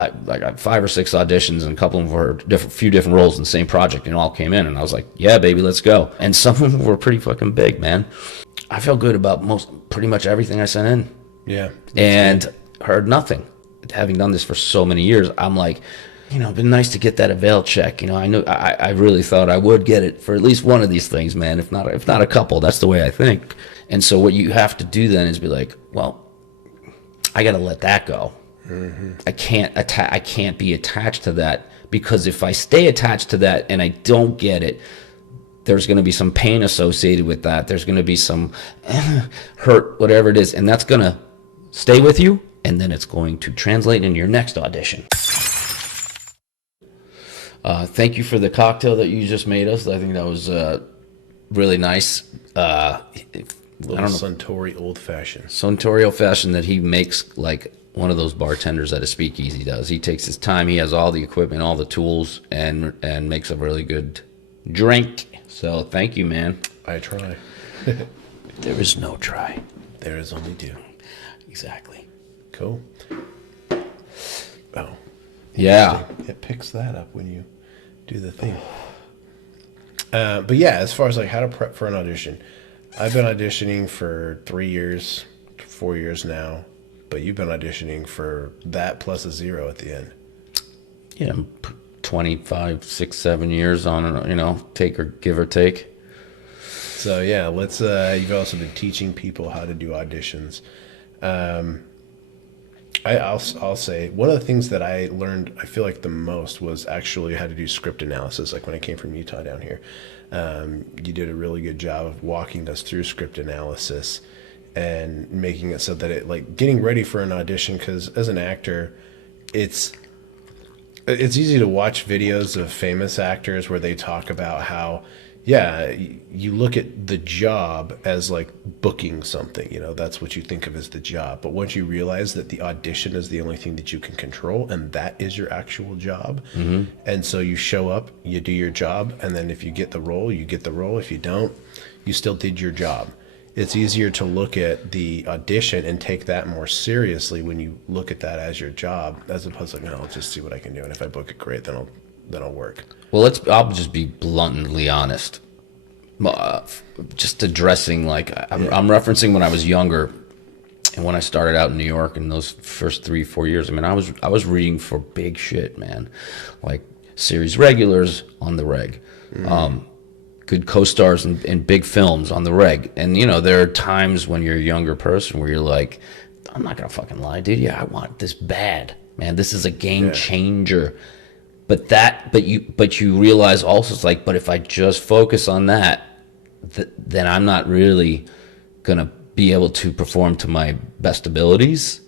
I got 5 or 6 auditions, and a couple of them were few different roles in the same project, and all came in, and I was like, yeah, baby, let's go. And some of them were pretty fucking big, man. I felt good about pretty much everything I sent in. Yeah. And heard nothing. Having done this for so many years, I'm like, it'd been nice to get that avail check. I really thought I would get it for at least one of these things, man. If not a couple. That's the way I think. And so what you have to do then is be like, well, I got to let that go. Mm-hmm. I can't be attached to that, because if I stay attached to that and I don't get it, there's going to be some pain associated with that. There's going to be some hurt, whatever it is, and that's going to stay with you, and then it's going to translate into your next audition. Thank you for the cocktail that you just made us. I think that was really nice. Suntory old fashioned. Suntory old fashioned that he makes like one of those bartenders at a speakeasy does. He takes his time. He has all the equipment, all the tools, and makes a really good drink. So thank you, man. I try. There is no try. There is only do. Exactly. Cool. Oh. Yeah. It picks that up when you do the thing. But yeah, as far as like how to prep for an audition, I've been auditioning for 3 years, 4 years now, but you've been auditioning for that plus a 0 at the end. Yeah, 25, 6, 7 years on, take or give or take. So yeah, let's. You've also been teaching people how to do auditions. I'll say one of the things that I learned, I feel like the most, was actually how to do script analysis. Like when I came from Utah down here, you did a really good job of walking us through script analysis and making it so that it, like, getting ready for an audition. Because as an actor, it's easy to watch videos of famous actors where they talk about how, yeah, you look at the job as like booking something, that's what you think of as the job. But once you realize that the audition is the only thing that you can control, and that is your actual job. Mm-hmm. And so you show up, you do your job, and then if you get the role, you get the role. If you don't, you still did your job. It's easier to look at the audition and take that more seriously when you look at that as your job, as opposed to, I'll just see what I can do, and if I book it, great, then I'll work. Well, I'll just be bluntly honest. Just addressing, like, I'm referencing when I was younger, and when I started out in New York in those first 3-4 years. I mean, I was reading for big shit, man, like series regulars on the reg. Good co-stars in big films on the reg. And, there are times when you're a younger person where you're like, I'm not going to fucking lie, dude. Yeah, I want this bad, man. This is a game changer. But you realize also, it's like, but if I just focus on that, then I'm not really going to be able to perform to my best abilities,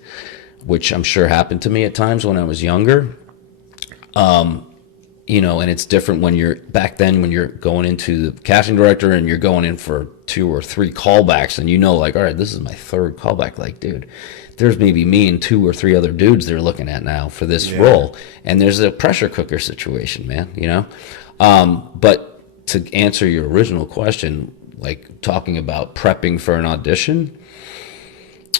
which I'm sure happened to me at times when I was younger. And it's different when when you're going into the casting director and you're going in for 2 or 3 callbacks, and like, all right, this is my 3rd callback. Like, dude, there's maybe me and 2 or 3 other dudes they're looking at now for this role. And there's a pressure cooker situation, man, But to answer your original question, like talking about prepping for an audition,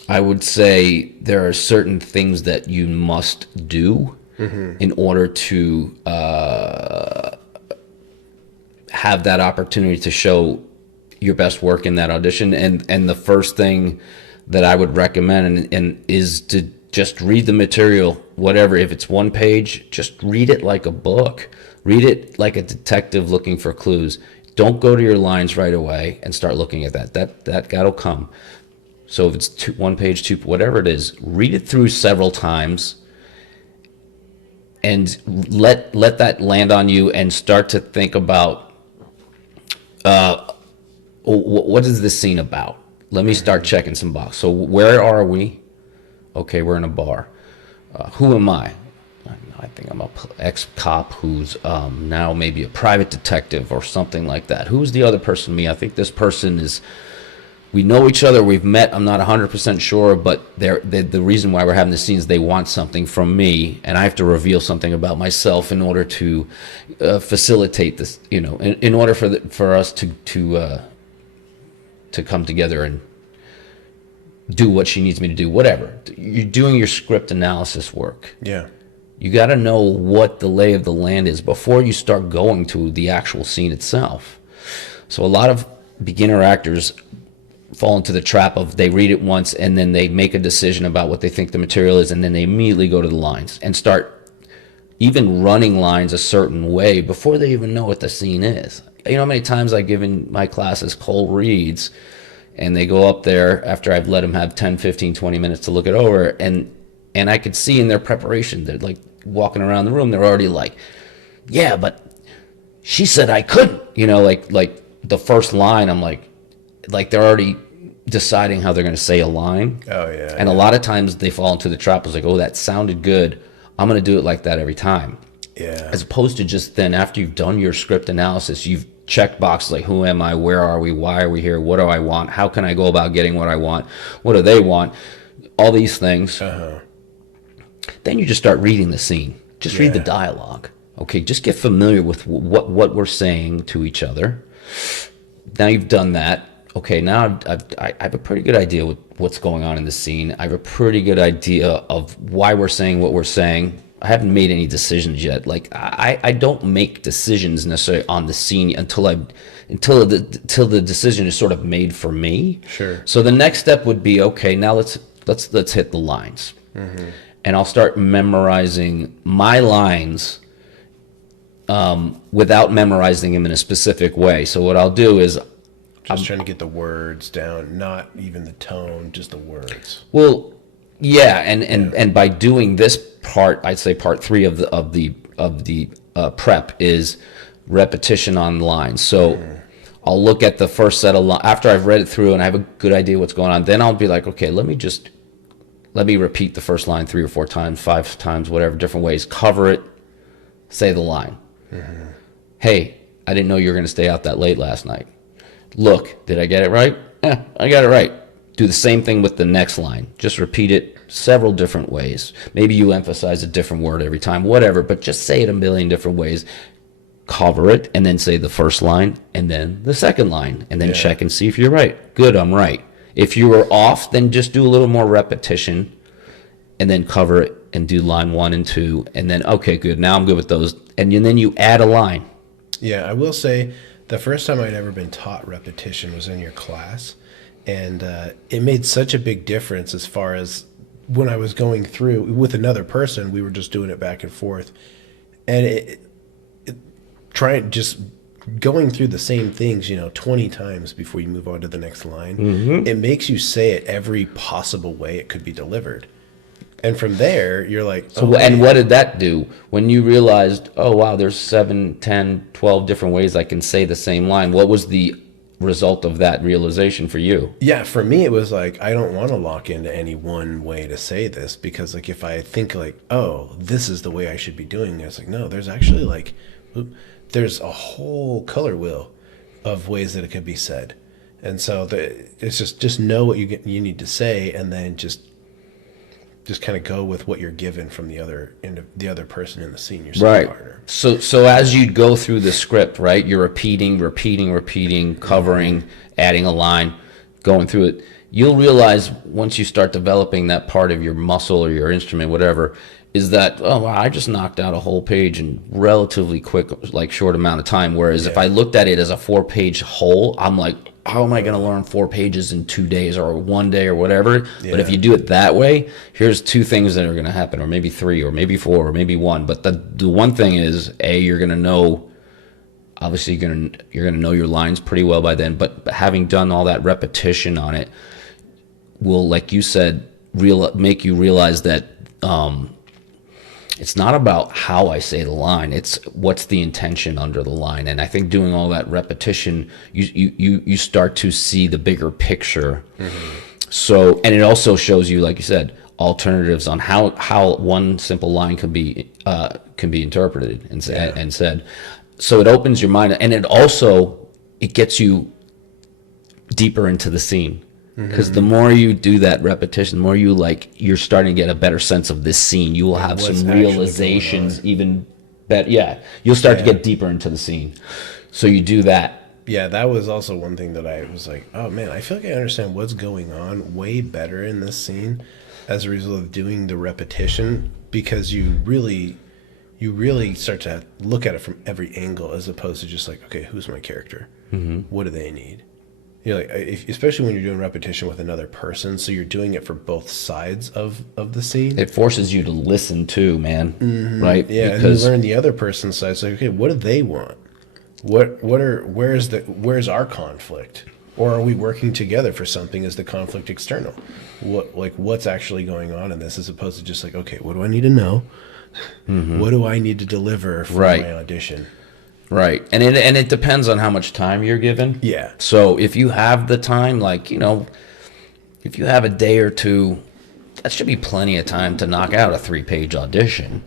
I would say there are certain things that you must do in order to have that opportunity to show your best work in that audition. And the first thing that I would recommend and is to just read the material, whatever. If it's 1 page, just read it like a book. Read it like a detective looking for clues. Don't go to your lines right away and start looking at that. That'll come. So if it's 1 page, 2, whatever it is, read it through several times and let that land on you, and start to think about what is this scene about? Let me start checking some boxes. So where are we? Okay, we're in a bar. Who am I? I think I'm a ex-cop who's now maybe a private detective or something like that. Who's the other person? Me. I think this person is... We know each other. We've met. I'm not 100% sure, but the reason why we're having this scene is they want something from me, and I have to reveal something about myself in order to facilitate this. In order for us to come together and do what she needs me to do. Whatever. You're doing your script analysis work. Yeah. You got to know what the lay of the land is before you start going to the actual scene itself. So a lot of beginner actors fall into the trap of they read it once and then they make a decision about what they think the material is, and then they immediately go to the lines and start even running lines a certain way before they even know what the scene is. You know how many times I've given my classes cold reads and they go up there after I've let them have 10, 15, 20 minutes to look it over, and I could see in their preparation, they're like walking around the room, they're already like, yeah, but she said I couldn't, you know, like the first line, I'm like they're already deciding how they're going to say a line. Oh yeah. And a lot of times they fall into the trap of like, oh, that sounded good, I'm going to do it like that every time. Yeah. As opposed to just then after you've done your script analysis, you've checked boxes like, who am I, where are we, why are we here, what do I want, how can I go about getting what I want, what do they want, all these things. Then you just start reading the scene. Just read the dialogue. Okay, just get familiar with what we're saying to each other. Now you've done that. Okay, now I have a pretty good idea what's going on in the scene. I have a pretty good idea of why we're saying what we're saying. I haven't made any decisions yet. Like I don't make decisions necessarily on the scene until the decision is sort of made for me. Sure. So the next step would be, okay, now let's hit the lines. And I'll start memorizing my lines without memorizing them in a specific way. So what I'll do is Just trying to get the words down, not even the tone, just the words. Well, yeah, and by doing this part, I'd say part 3 of the prep is repetition on lines. So I'll look at the first set of lines after I've read it through and I have a good idea what's going on. Then I'll be like, okay, let me repeat the first line 3 or 4 times, 5 times, whatever, different ways. Cover it, say the line. Hey, I didn't know you were going to stay out that late last night. Look, did I get it right? Yeah, I got it right. Do the same thing with the next line. Just repeat it several different ways. Maybe you emphasize a different word every time, whatever, but just say it a million different ways. Cover it, and then say the first line, and then the second line, and then check and see if you're right. Good, I'm right. If you were off, then just do a little more repetition, and then cover it, and do line 1 and 2, and then, okay, good, now I'm good with those. And then you add a line. Yeah, I will say the first time I'd ever been taught repetition was in your class. And it made such a big difference as far as when I was going through with another person, we were just doing it back and forth. And just going through the same things, 20 times before you move on to the next line, it makes you say it every possible way it could be delivered. And from there, you're like, so, and what did that do? When you realized, oh, wow, there's 7, 10, 12 different ways I can say the same line, what was the result of that realization for you? Yeah, for me, it was like, I don't want to lock into any one way to say this, because like if I think like, oh, this is the way I should be doing it, it's like, no, there's actually like, there's a whole color wheel of ways that it could be said. And so it's just know what you need to say, and then just kind of go with what you're given from the other person in the scene, your right partner. So as you go through the script, right, you're repeating, covering, adding a line, going through it, you'll realize once you start developing that part of your muscle or your instrument, whatever, is that, oh wow, I just knocked out a whole page in relatively quick, like short amount of time. Whereas if I looked at it as a 4-page whole, I'm like, how am I going to learn 4 pages in 2 days or 1 day or whatever? But if you do it that way, here's 2 things that are going to happen, or maybe 3, or maybe 4, or maybe 1. But the one thing is, you're going to know, obviously you're going to know your lines pretty well by then. But having done all that repetition on it will, like you said, make you realize that it's not about how I say the line, it's what's the intention under the line. And I think doing all that repetition, you start to see the bigger picture. So, and it also shows you, like you said, alternatives on how one simple line can be interpreted and said. So it opens your mind, and it gets you deeper into the scene. Because the more you do that repetition, the more you're starting to get a better sense of this scene. You will have some realizations even better. Yeah, you'll start to get deeper into the scene. So you do that. Yeah, that was also one thing that I was like, oh man, I feel like I understand what's going on way better in this scene as a result of doing the repetition because you really start to look at it from every angle as opposed to just like, okay, who's my character? What do they need? You know, like especially when you're doing repetition with another person, so you're doing it for both sides of the scene. It forces you to listen too, man. Right? Yeah, Because and you learn the other person's side. So, okay, what do they want? Where's our conflict? Or are we working together for something? Is the conflict external? What's actually going on in this, as opposed to just like, okay, what do I need to know? What do I need to deliver for Right. my audition? right. And it depends on how much time you're given. Yeah. So if you have the time, like, you know, if you have a day or two, that should be plenty of time to knock out a 3-page audition.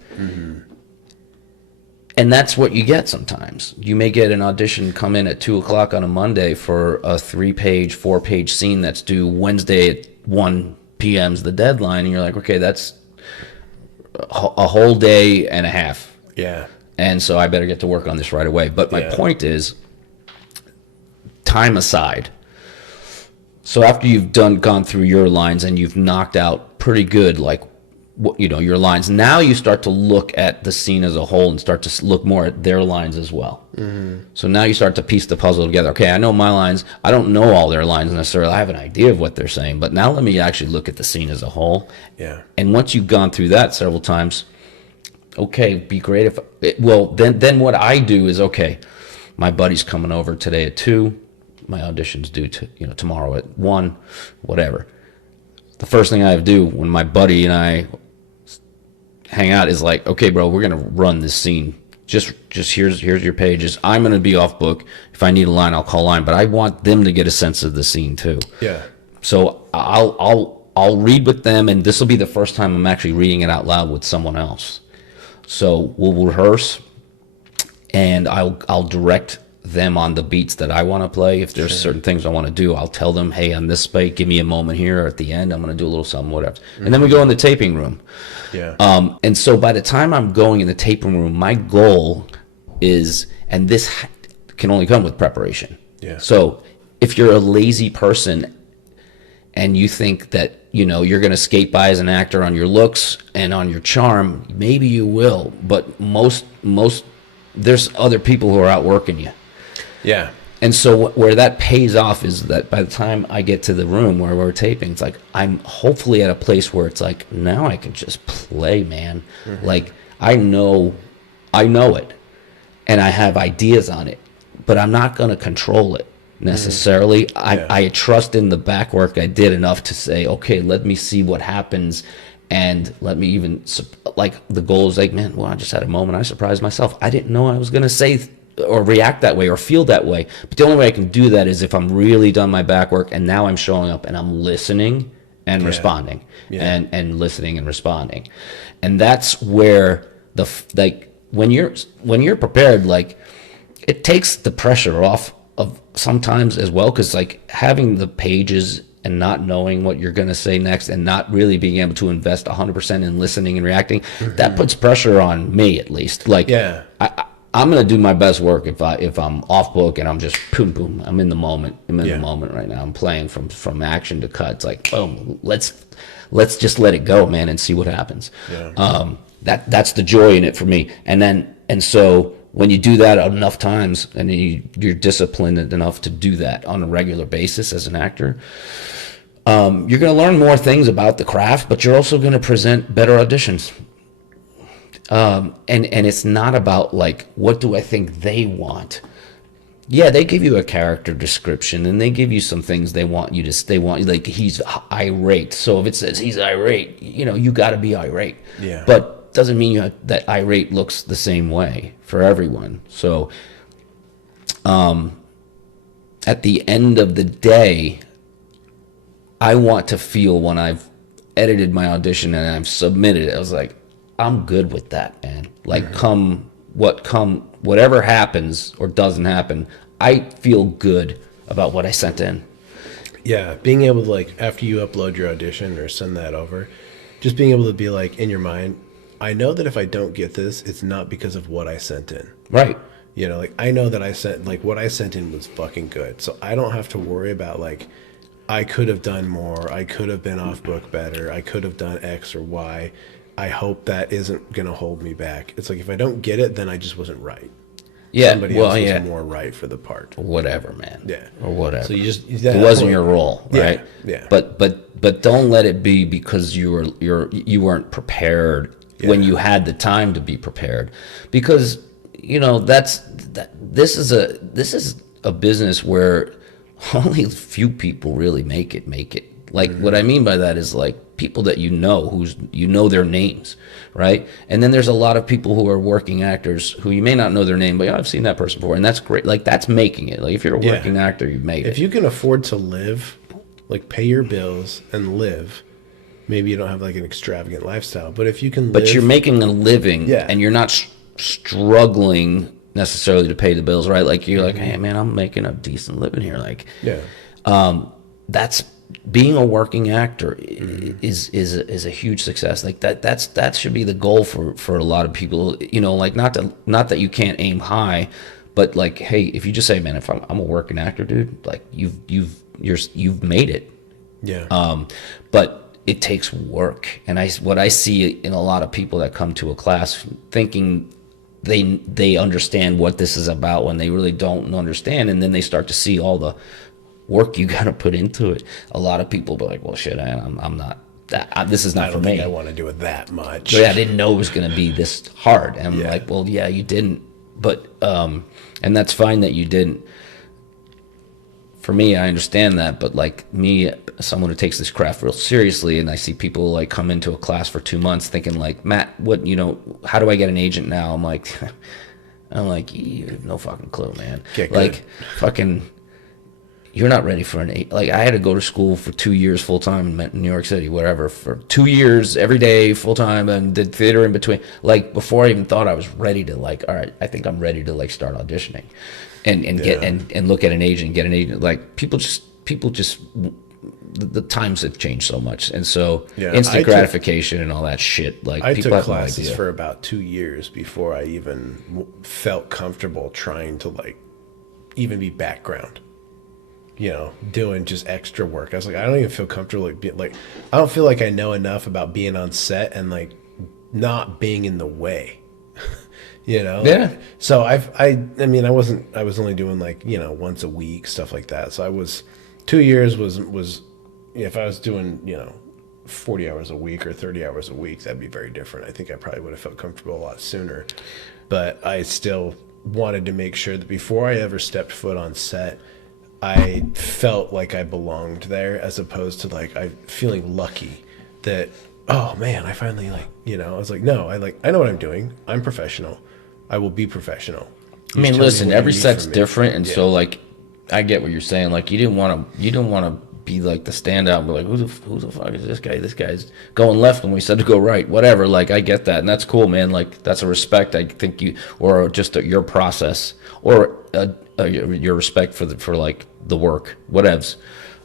And that's what you get sometimes. You may get an audition come in at 2:00 on a Monday for a 3-page, 4-page scene that's due Wednesday at 1 p.m.'s the deadline, and you're like, okay, that's a whole day and a half. Yeah. And so I better get to work on this right away. But my point is, time aside. So after you've gone through your lines and you've knocked out pretty good, like, you know, your lines, now you start to look at the scene as a whole and start to look more at their lines as well. So now you start to piece the puzzle together. Okay, I know my lines. I don't know all their lines necessarily. I have an idea of what they're saying, but now let me actually look at the scene as a whole. Yeah. And once you've gone through that several times, okay, be great if then what I do is, okay, my buddy's coming over today at 2. My audition's due tomorrow at 1, whatever. The first thing I have to do when my buddy and I hang out is like, okay, bro, we're gonna run this scene. Just here's your pages. I'm gonna be off book. If I need a line, I'll call line. But I want them to get a sense of the scene too. Yeah. So I'll read with them, and this will be the first time I'm actually reading it out loud with someone else. So we'll rehearse, and I'll direct them on the beats that I want to play. If there's certain things I want to do, I'll tell them, hey, on this spike, give me a moment here, or at the end, I'm going to do a little something, whatever. And then we go in the taping room. Yeah. And so by the time I'm going in the taping room, my goal is, and this can only come with preparation. Yeah. So if you're a lazy person and you think that, you know, you're going to skate by as an actor on your looks and on your charm, maybe you will, but most there's other people who are outworking you. Yeah. And so where that pays off is that by the time I get to the room where we're taping, it's like I'm hopefully at a place where it's like, now I can just play, man. Like I know it and I have ideas on it, but I'm not going to control it necessarily. I trust in the back work I did enough to say, okay, let me see what happens. And let me even, like, the goal is like, man, well, I just had a moment. I surprised myself. I didn't know I was going to say or react that way or feel that way. But the only way I can do that is if I'm really done my back work and now I'm showing up and I'm listening and responding and listening and responding. And that's where when you're prepared, like, it takes the pressure off of sometimes as well, because like having the pages and not knowing what you're going to say next and not really being able to invest 100% in listening and reacting, that puts pressure on me, at least. Like, I'm going to do my best work if I'm off book and I'm just boom, I'm in the moment. I'm in the moment right now. I'm playing from action to cut. It's like, boom, let's just let it go, man, and see what happens. That's the joy in it for me. And so when you do that enough times and you're disciplined enough to do that on a regular basis as an actor, you're going to learn more things about the craft, but you're also going to present better auditions. And it's not about like, what do I think they want? Yeah, they give you a character description and they give you some things they want like, he's irate. So if it says he's irate, you got to be irate. Yeah. But doesn't mean that irate looks the same way for everyone. So at the end of the day, I want to feel when I've edited my audition and I've submitted it, I was like, I'm good with that, man. Like, whatever happens or doesn't happen, I feel good about what I sent in. Yeah, being able to, like, after you upload your audition or send that over, just being able to be like, in your mind, I know that if I don't get this, it's not because of what I sent in. Right. Like, I know that what I sent in was fucking good. So I don't have to worry about, like, I could have done more. I could have been off book better. I could have done X or Y. I hope that isn't going to hold me back. It's like if I don't get it, then I just wasn't right. Yeah, Somebody else was more right for the part. Whatever, man. Yeah. Or whatever. So it wasn't your role, right? Yeah. But don't let it be because you weren't prepared when you had the time to be prepared, because this is a business where only a few people really make it. Like what I mean by that is like people that who's their names, right? And then there's a lot of people who are working actors who you may not know their name, but I've seen that person before, and that's great. Like that's making it. Like if you're a working actor, you've made it. If you can afford to live, like pay your bills and live, maybe you don't have like an extravagant lifestyle, but if you can but you're making a living, and you're not struggling necessarily to pay the bills, right? Like you're like, hey man, I'm making a decent living here. Like, that's being a working actor is a huge success. Like that should be the goal for a lot of people. Like not that you can't aim high, but like, hey, if you just say, man, if I'm a working actor, dude, like you've made it. Yeah. But it takes work, and what I see in a lot of people that come to a class thinking they understand what this is about when they really don't understand, and then they start to see all the work you got to put into it. A lot of people be like, well, shit, I'm not. This is not for me. I don't think I want to do it that much. So, I didn't know it was going to be this hard. And I'm like, well, yeah, you didn't. But, and that's fine that you didn't. For me, I understand that. But like me, someone who takes this craft real seriously, and I see people like come into a class for 2 months thinking like, Matt, how do I get an agent now? I'm like, you have no fucking clue, man. Fucking, you're not ready for like I had to go to school for 2 years full time in New York City, whatever, for 2 years every day full time, and did theater in between. Like before I even thought I was ready to like, all right, I think I'm ready to like start auditioning, and get and look at an agent, get an agent. Like people just the times have changed so much, and so instant gratification and all that shit. Like I people took have classes no idea. for about 2 years before I even felt comfortable trying to like even be background. Doing just extra work. I was like, I don't even feel comfortable I don't feel like I know enough about being on set and like not being in the way. Yeah. So I was only doing like, once a week, stuff like that. So I was 2 years was if I was doing, 40 hours a week or 30 hours a week, that'd be very different. I think I probably would have felt comfortable a lot sooner. But I still wanted to make sure that before I ever stepped foot on set, I felt like I belonged there, as opposed to like I feeling lucky that, oh man, I finally I was like, no, I know what I'm doing. I'm professional. I will be professional. I mean, listen, every set's different, and so like I get what you're saying. Like you didn't want to be like the standout and be like, who the fuck is this guy? This guy's going left when we said to go right. Whatever. Like I get that, and that's cool, man. Like that's a respect. I think or just your process, or your respect for like the work, whatevs.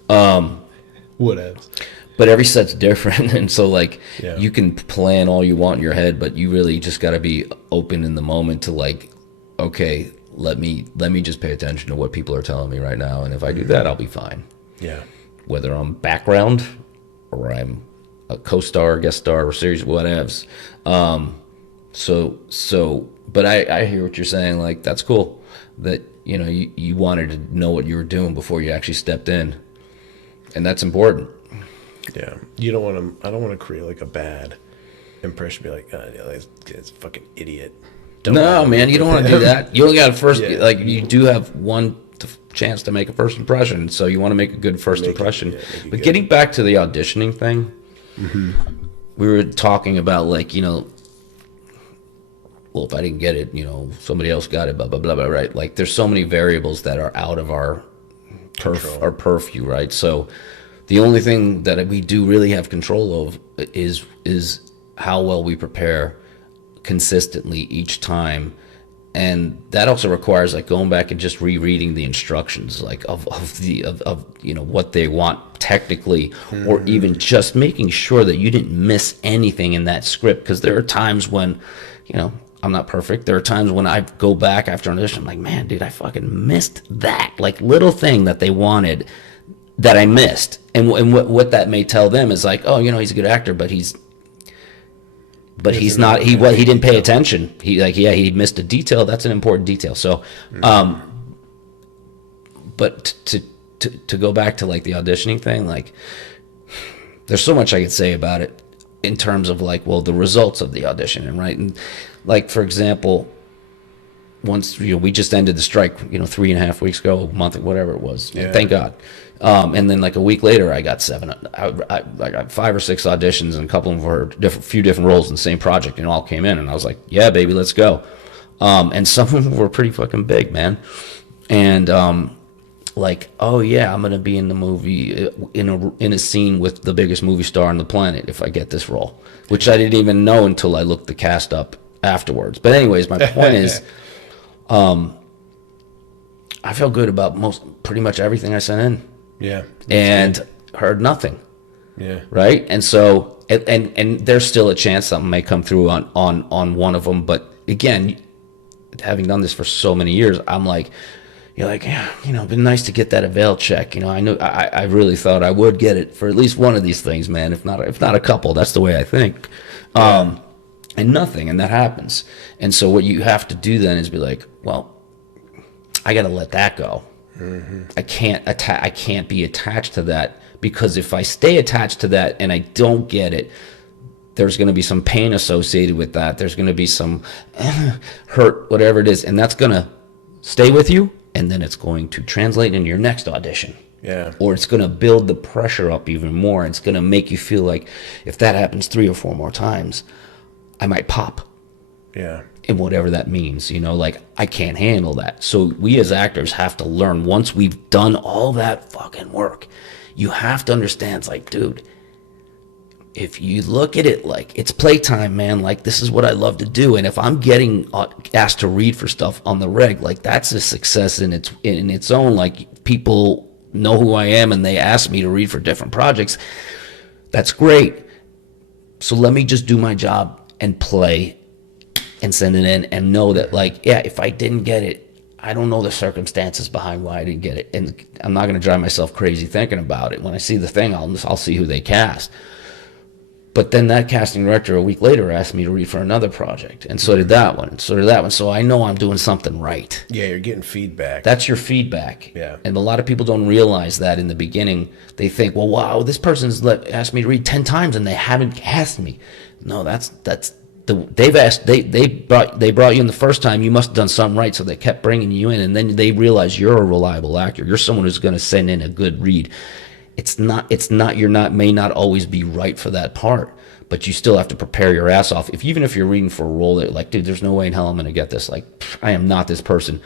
Whatevs. But every set's different, and so like you can plan all you want in your head, but you really just got to be open in the moment to like, okay, let me just pay attention to what people are telling me right now, and if I do that, I'll be fine. Yeah. Whether I'm background or I'm a co-star, guest star, or series, whatevs. But I hear what you're saying. Like that's cool that you wanted to know what you were doing before you actually stepped in, and that's important. Yeah, you don't want to. I don't want to create like a bad impression. Be like, oh, yeah, this fucking idiot. No, man, you don't want to do that. You only got a first. Like you do have one chance to make a first impression, so you want to make a good first impression. But getting back to the auditioning thing, we were talking about like well, if I didn't get it, somebody else got it, blah blah blah blah, right? Like there's so many variables that are out of our purview, right? So the only thing that we do really have control of is how well we prepare consistently each time, and that also requires like going back and just rereading the instructions, like of what they want technically, or even just making sure that you didn't miss anything in that script, because there are times when I'm not perfect. There are times when I go back after an audition, I'm like, man, dude, I fucking missed that like little thing that they wanted that I missed. And what that may tell them is like, oh, he's a good actor, but he's but he's not. He didn't pay attention. He missed a detail. That's an important detail. So, but to go back to like the auditioning thing, like there's so much I could say about it in terms of like, well, the results of the audition, and right, and like for example, once we just ended the strike, 3.5 weeks ago, a month, whatever it was. Yeah. Thank God. And then like a week later, I got 7. I got 5 or 6 auditions, and a couple of them were few different roles in the same project, and all came in, and I was like, yeah, baby, let's go. And some of them were pretty fucking big, man. And like, oh yeah, I'm gonna be in the movie in a scene with the biggest movie star on the planet if I get this role, which I didn't even know until I looked the cast up afterwards. But anyways, my point is, I feel good about pretty much everything I sent in. Yeah. And heard nothing. Yeah. Right. And so, and there's still a chance something may come through on one of them. But again, having done this for so many years, I'm like, you're like, yeah, it'd been nice to get that avail check. I really thought I would get it for at least one of these things, man. If not a couple. That's the way I think. Yeah. And nothing, and that happens. And so what you have to do then is be like, well, I got to let that go. Mm-hmm. I can't be attached to that, because if I stay attached to that and I don't get it, there's going to be some pain associated with that. There's going to be some hurt, whatever it is, and that's going to stay with you, and then it's going to translate into your next audition. Yeah. Or it's going to build the pressure up even more. It's going to make you feel like if that happens 3 or 4 more times, I might pop. Yeah. And whatever that means, like I can't handle that. So we as actors have to learn, once we've done all that fucking work, you have to understand, it's like, dude, if you look at it like it's playtime, man, like this is what I love to do. And if I'm getting asked to read for stuff on the reg, like that's a success in its own. Like people know who I am and they ask me to read for different projects. That's great. So let me just do my job and play and send it in, and know that, like, yeah, if I didn't get it, I don't know the circumstances behind why I didn't get it, and I'm not going to drive myself crazy thinking about it. When I see the thing, I'll see who they cast. But then that casting director a week later asked me to read for another project, and so did that one, and so did that one. So I know I'm doing something right. Yeah, you're getting feedback. That's your feedback. Yeah. And a lot of people don't realize that in the beginning. They think, well, wow, this person's asked me to read 10 times and they haven't cast me. No, they brought you in the first time. You must have done something right, so they kept bringing you in, and then they realize you're a reliable actor. You're someone who's going to send in a good read. May not always be right for that part, but you still have to prepare your ass off. Even if you're reading for a role that, like, dude, there's no way in hell I'm going to get this. Like, I am not this person.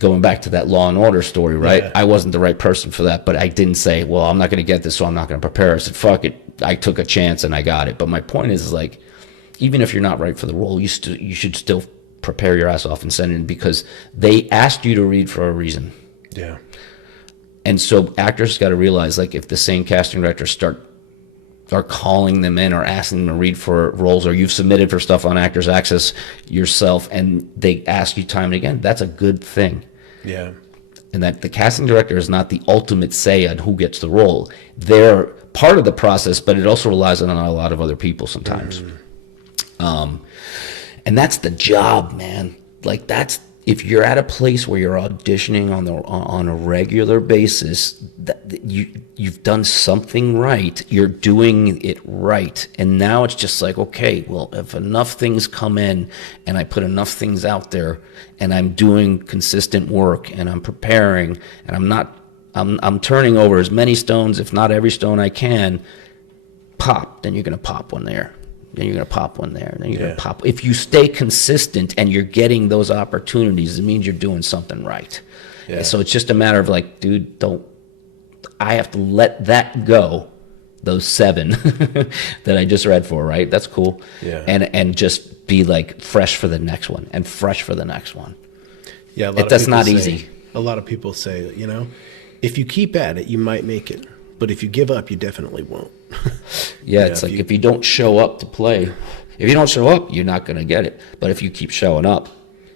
Going back to that Law and Order story, right? Yeah. I wasn't the right person for that, but I didn't say, well, I'm not going to get this, so I'm not going to prepare. I said, fuck it. I took a chance and I got it. But my point is like, even if you're not right for the role, you should still prepare your ass off and send it in, because they asked you to read for a reason. Yeah. And so actors got to realize, like, if the same casting directors are calling them in or asking them to read for roles, or you've submitted for stuff on Actors Access yourself and they ask you time and again, that's a good thing. Yeah. And that the casting director is not the ultimate say on who gets the role. They're part of the process, but it also relies on a lot of other people sometimes. And that's the job, man. Like, that's, if you're at a place where you're auditioning on a regular basis, you've done something right. You're doing it right. And now it's just like, okay, well, if enough things come in and I put enough things out there and I'm doing consistent work and I'm preparing and I'm turning over as many stones, if not every stone I can, then you're going to pop one there. Then you're going to pop one there. Then you're going to pop. If you stay consistent and you're getting those opportunities, it means you're doing something right. Yeah. So it's just a matter of like, dude, I have to let that go, those 7 that I just read for, right? That's cool. Yeah. And just be like fresh for the next one and fresh for the next one. Yeah. That's not easy. A lot of people say, if you keep at it, you might make it. But if you give up, you definitely won't. Yeah, it's like if you don't show up to play, if you don't show up, you're not going to get it. But if you keep showing up,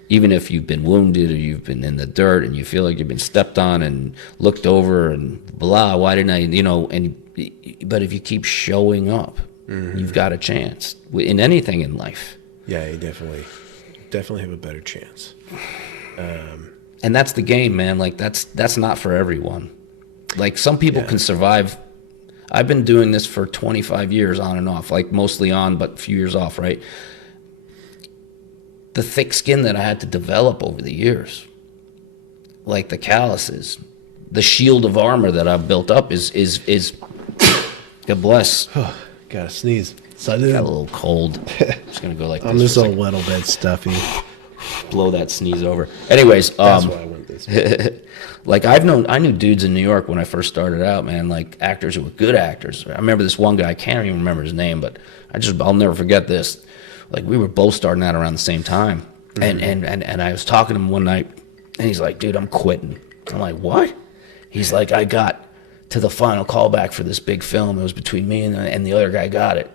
even if you've been wounded or you've been in the dirt and you feel like you've been stepped on and looked over and blah, why didn't I, but if you keep showing up, you've got a chance in anything in life. Yeah, you definitely have a better chance. And that's the game, man. Like that's not for everyone. Like some people can survive. I've been doing this for 25 years on and off, like mostly on, but a few years off, right? The thick skin that I had to develop over the years, like the calluses, the shield of armor that I've built up is God bless. Gotta sneeze. Got a little cold. I'm just gonna go like this. I'm just for a a second. little bit stuffy. Blow that sneeze over. Anyways, That's why I went this way. like I knew dudes in New York when I first started out, man, like actors who were good actors. I remember this one guy, I can't even remember his name, but I'll never forget this. Like we were both starting out around the same time. And I was talking to him one night and he's like, dude, I'm quitting. I'm like, what? He's like, I got to the final callback for this big film. It was between me and the other guy got it.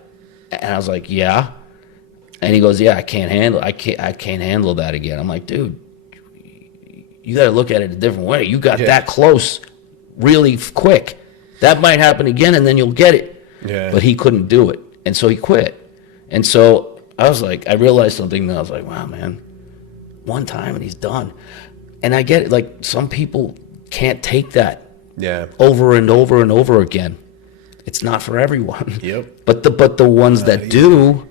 And I was like, yeah. And he goes, yeah, I can't handle that again. I'm like, dude, you got to look at it a different way. You got that close really quick. That might happen again and then you'll get it. Yeah. But he couldn't do it. And so he quit. And so I was like, I realized something and I was like, wow, man, one time and he's done. And I get it. Like some people can't take that over and over and over again. It's not for everyone. Yep. But the ones that do,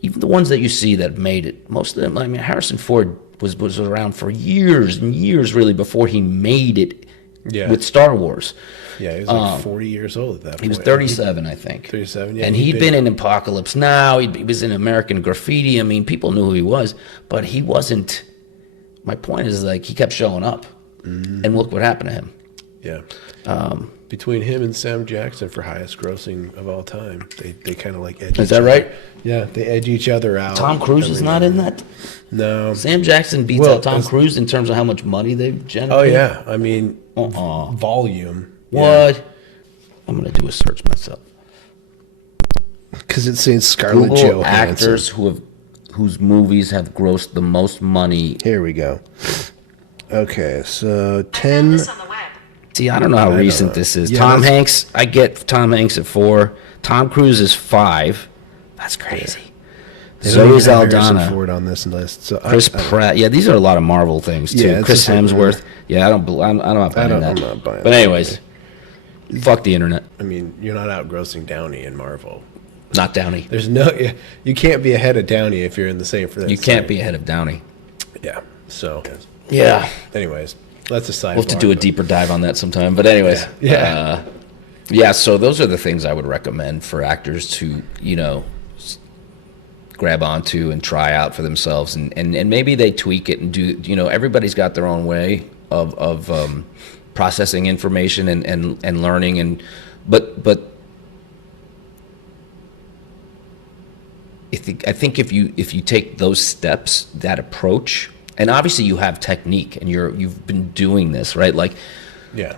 even the ones that you see that made it, most of them, I mean, Harrison Ford was around for years and years, really, before he made it with Star Wars. Yeah, he was like 40 years old at that point. He was 37, I think. 37, yeah. And he'd been in Apocalypse Now. He was in American Graffiti. I mean, people knew who he was, but he wasn't. My point is, like, he kept showing up. And look what happened to him. Yeah. Between him and Sam Jackson for highest grossing of all time, they kind of like edge Is that right? Yeah, they edge each other out. Tom Cruise is not in that? No. Sam Jackson beats out Tom Cruise in terms of how much money they've generated? Oh, yeah. I mean, volume. What? Yeah. I'm going to do a search myself. Because it's saying Scarlett Google Johansson. actors whose movies have grossed the most money. Here we go. Okay, so 10. See, I don't know how recent this is. Yeah, Tom Hanks, I get Tom Hanks at 4. Tom Cruise is 5. That's crazy. Zoe Saldana. Ford on this list. So Chris Pratt. Yeah, these are a lot of Marvel things too. Yeah, Chris Hemsworth. Yeah, I'm not buying that. I'm not buying but anyways, fuck the internet. I mean, you're not outgrossing Downey in Marvel. Not Downey. There's you can't be ahead of Downey if you're in the same for that. You can't be ahead of Downey. Yeah. So. Yeah. Anyways, that's a side. We'll have to do a deeper dive on that sometime. But anyways, yeah. So those are the things I would recommend for actors to, grab onto and try out for themselves, and maybe they tweak it and do. Everybody's got their own way of processing information and learning, but I think if you take those steps, that approach, and obviously you have technique and you've been doing this, right? Like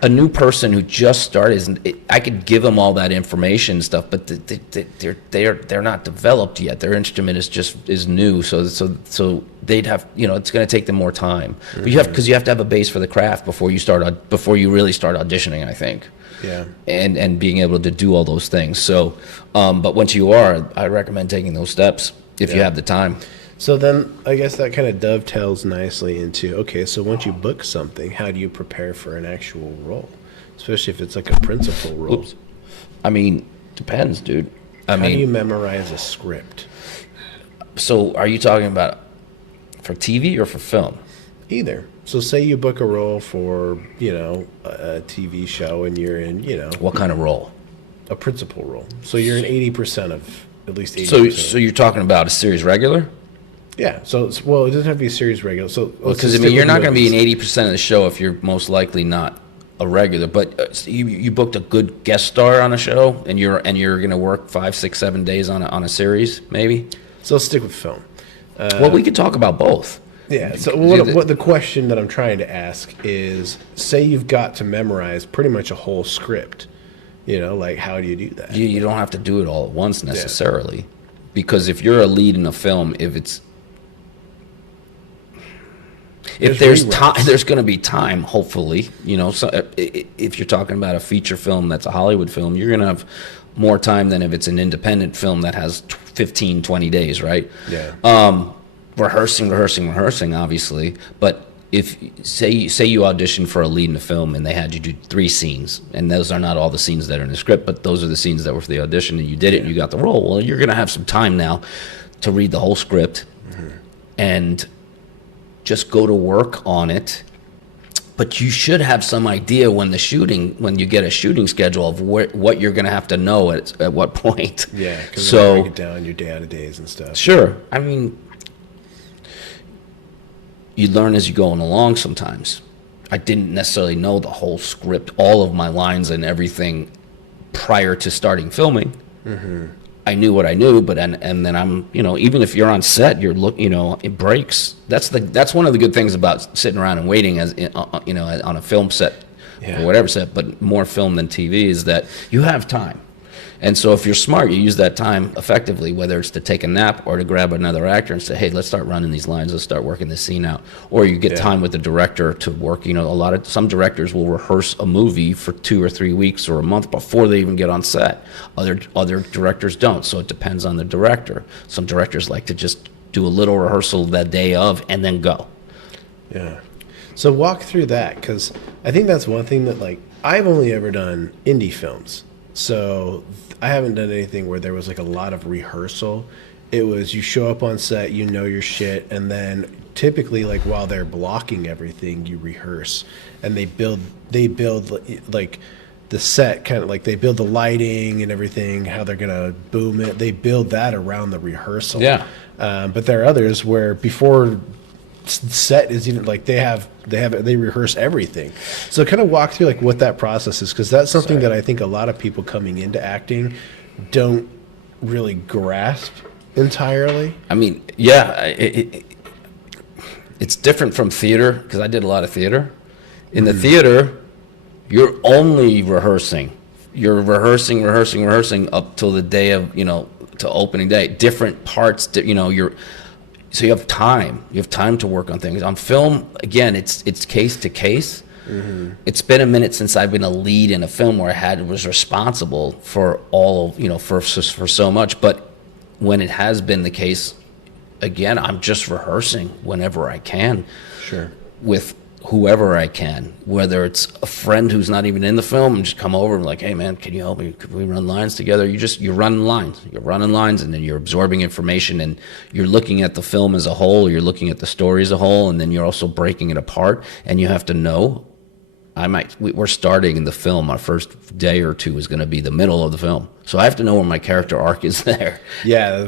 a new person who just started, I could give them all that information and stuff, but they're not developed yet. Their instrument is new, so they'd have, it's going to take them more time. But you have to have a base for the craft before you really start auditioning, I think. Yeah. And being able to do all those things. So, but once you are, I recommend taking those steps if you have the time. So then I guess that kind of dovetails nicely into, okay, so once you book something, how do you prepare for an actual role? Especially if it's like a principal role. Oops. I mean, depends, dude. How do you memorize a script? So are you talking about for TV or for film? Either. So say you book a role for, a TV show and you're in, What kind of role? A principal role. So you're in 80% of, at least 80%. So you're talking about a series regular? Yeah. So, it doesn't have to be a series regular. So, because you're not going to be in 80% of the show if you're most likely not a regular. But you booked a good guest star on a show, and you're going to work 5, 6, 7 days on a series, maybe. So let's stick with film. Well, we could talk about both. Yeah. So what the question that I'm trying to ask is, say you've got to memorize pretty much a whole script. Like how do you do that? You don't have to do it all at once necessarily, because if you're a lead in a film, if there's time, there's going to be time. Hopefully, so if you're talking about a feature film that's a Hollywood film, you're going to have more time than if it's an independent film that has 15, 20 days, right? Yeah. Rehearsing, obviously. But if say you audition for a lead in a film and they had you do 3 scenes, and those are not all the scenes that are in the script, but those are the scenes that were for the audition, and you did it and you got the role. Well, you're going to have some time now to read the whole script and just go to work on it. But you should have some idea when you get a shooting schedule of what you're going to have to know at what point. Yeah, because so break it down your day out of days and stuff. Sure. I mean, you learn as you go along sometimes. I didn't necessarily know the whole script, all of my lines and everything prior to starting filming. I knew what I knew, but and then I'm, even if you're on set, it breaks. That's one of the good things about sitting around and waiting on a film set or whatever set, but more film than TV, is that you have time. And so if you're smart, you use that time effectively, whether it's to take a nap or to grab another actor and say, hey, let's start running these lines, let's start working this scene out. Or you get time with the director to work. Some directors will rehearse a movie for 2 or 3 weeks or a month before they even get on set. Other directors don't, so it depends on the director. Some directors like to just do a little rehearsal that day of and then go. Yeah. So walk through that, because I think that's one thing that, I've only ever done indie films. So I haven't done anything where there was a lot of rehearsal. It was you show up on set, you know your shit, and then typically while they're blocking everything, you rehearse, and they build the set, kind of they build the lighting and everything, how they're gonna boom it. They build that around the rehearsal. Yeah. But there are others where before set is even they rehearse everything. So kind of walk through what that process is, because that's something that I think a lot of people coming into acting don't really grasp entirely. I mean, yeah, it's different from theater, because I did a lot of theater. In the theater, you're only rehearsing. You're rehearsing up till the day of, to opening day. Different parts, so you have time. You have time to work on things. On film, again, it's case to case. It's been a minute since I've been a lead in a film where I was responsible for all, for so much. But when it has been the case, again, I'm just rehearsing whenever I can. Sure. With whoever I can, whether it's a friend who's not even in the film and just come over and hey man, can you help me? Could we run lines together? You're running lines, and then you're absorbing information, and you're looking at the film as a whole, you're looking at the story as a whole, and then you're also breaking it apart, and you have to know. We're starting in the film. Our first day or two is going to be the middle of the film, so I have to know where my character arc is there. Yeah,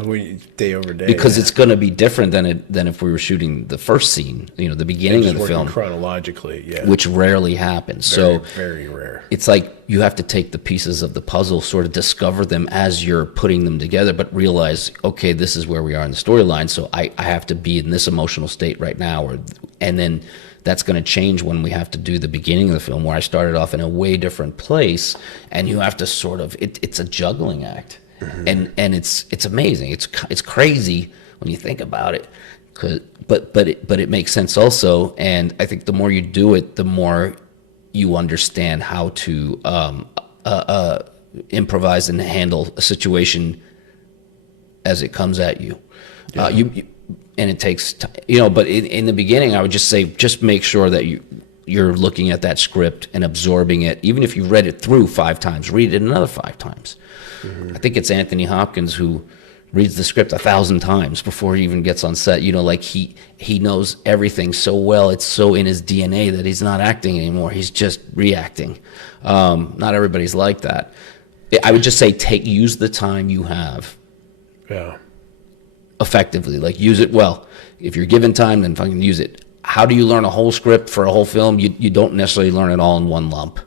day over day. Because it's going to be different than if we were shooting the first scene, the beginning of the film, chronologically, yeah, which rarely happens. Very, very rare. It's you have to take the pieces of the puzzle, sort of discover them as you're putting them together, but realize, okay, this is where we are in the storyline, so I have to be in this emotional state right now, and then that's going to change when we have to do the beginning of the film, where I started off in a way different place, and you have to sort of, it's a juggling act, and it's amazing. It's crazy when you think about it, but it makes sense also. And I think the more you do it, the more you understand how to improvise and handle a situation as it comes at you. And it takes time, but in the beginning, I would just say, just make sure that you're looking at that script and absorbing it. Even if you read it through 5 times, read it another 5 times. I think it's Anthony Hopkins who reads the script 1,000 times before he even gets on set. He knows everything so well. It's so in his DNA that he's not acting anymore. He's just reacting. Not everybody's like that. I would just say, use the time you have. Yeah. Effectively, use it well. If you're given time, then fucking use it. How do you learn a whole script for a whole film? You don't necessarily learn it all in one lump.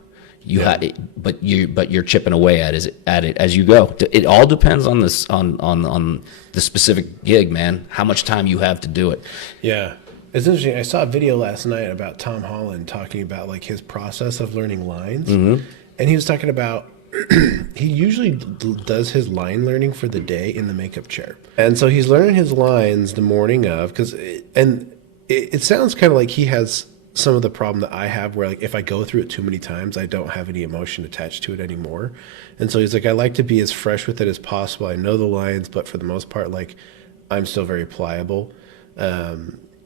But you're chipping away at it as you go. It all depends on the specific gig, man. How much time you have to do it. Yeah, it's interesting. I saw a video last night about Tom Holland talking about his process of learning lines, and he was talking about. He usually does his line learning for the day in the makeup chair. And so he's learning his lines the morning of, it sounds kind of like he has some of the problem that I have where like if I go through it too many times, I don't have any emotion attached to it anymore. And so he's like, I like to be as fresh with it as possible. I know the lines, but for the most part, like I'm still very pliable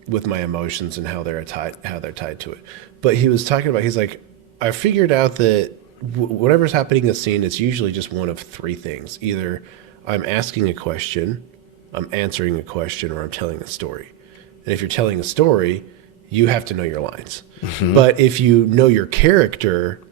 with my emotions and how they're tied to it. But he was talking about, he's like, I figured out that whatever's happening in the scene, it's usually just one of three things. Either I'm asking a question, I'm answering a question, or I'm telling a story. And if you're telling a story, you have to know your lines. Mm-hmm. But if you know your character,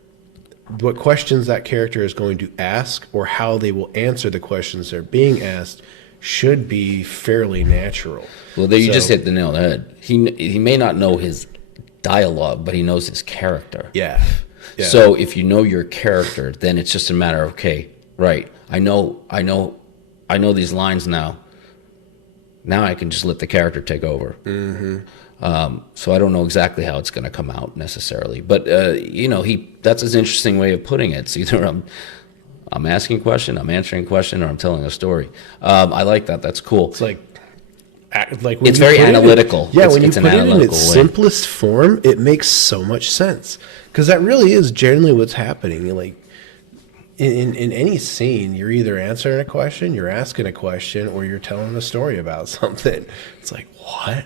what questions that character is going to ask or how they will answer the questions they're being asked should be fairly natural. Well, there you just hit the nail on the head. He may not know his dialogue, but he knows his character. Yeah. So if you know your character, then it's just a matter of, okay, right, I know these lines now. Now I can just let the character take over. Mm-hmm. So I don't know exactly how it's going to come out necessarily, but that's his interesting way of putting it. It's either I'm asking a question, I'm answering a question, or I'm telling a story. I like that. That's cool. It's like when it's very analytical. When you put it in its simplest form, it makes so much sense because that really is generally what's happening. Like in any scene, you're either answering a question, you're asking a question, or you're telling a story about something. It's like, what?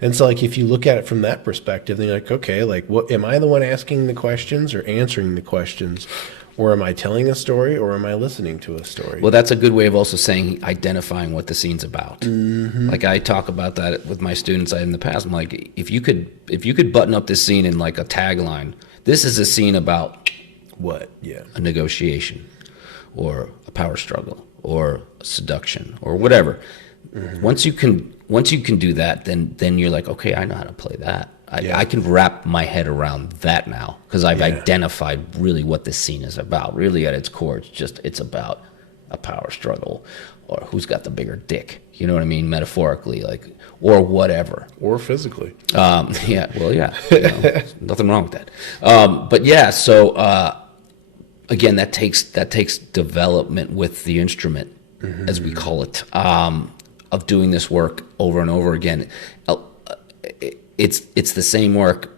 And so like if you look at it from that perspective, then you're like, okay, like what am I the one asking the questions or answering the questions? Or am I telling a story or am I listening to a story? Well, that's a good way of also saying identifying what the scene's about. Mm-hmm. Like I talk about that with my students in the past. I'm like, if you could button up this scene in like a tagline, this is a scene about what? Yeah. A negotiation or a power struggle or a seduction or whatever. Mm-hmm. Once you can do that, then you're like, okay, I know how to play that. I can wrap my head around that now because I've identified really what this scene is about. Really, at its core, it's about a power struggle or who's got the bigger dick. You know what I mean? Metaphorically, like, or whatever. Or physically. Yeah. Well, yeah. Nothing wrong with that. But yeah. So again, that takes development with the instrument, mm-hmm. as we call it, of doing this work over and over again. It's the same work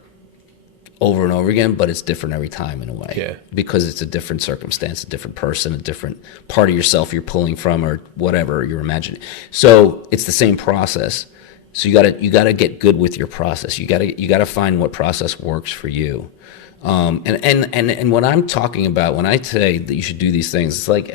over and over again, but it's different every time in a way. Yeah. Because it's a different circumstance, a different person, a different part of yourself you're pulling from, or whatever you're imagining. So it's the same process. So you gotta get good with your process. You gotta find what process works for you. And what I'm talking about when I say that you should do these things, it's like,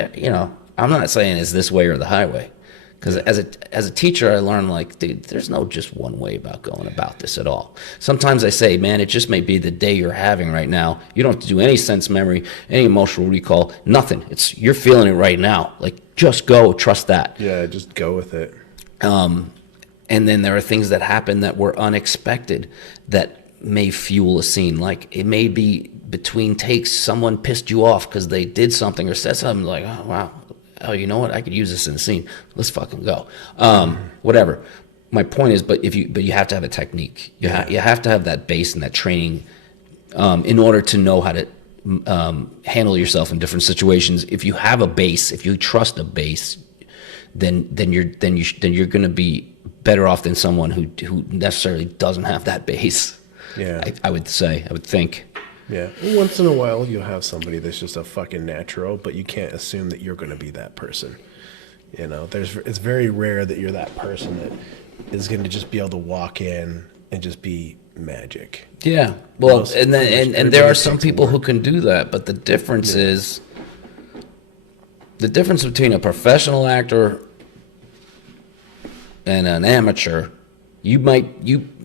I'm not saying it's this way or the highway. Because as a teacher, I learned, like, dude, there's no just one way about going about this at all. Sometimes I say, man, it just may be the day you're having right now. You don't have to do any sense memory, any emotional recall, nothing. You're feeling it right now. Like, just go, trust that. Yeah, just go with it. And then there are things that happen that were unexpected that may fuel a scene. Like, it may be between takes, someone pissed you off because they did something or said something like, oh, wow. Oh, you know what? I could use this in the scene. Let's fucking go. Whatever. My point is, but you have to have a technique. You have to have that base and that training in order to know how to handle yourself in different situations. If you have a base, if you trust a base, then you're going to be better off than someone who necessarily doesn't have that base. Yeah, I would think. Yeah, once in a while you'll have somebody that's just a fucking natural, but you can't assume that you're going to be that person. It's very rare that you're that person that is going to just be able to walk in and just be magic. Yeah, well, and there are some people who can do that, but the difference is the difference between a professional actor and an amateur.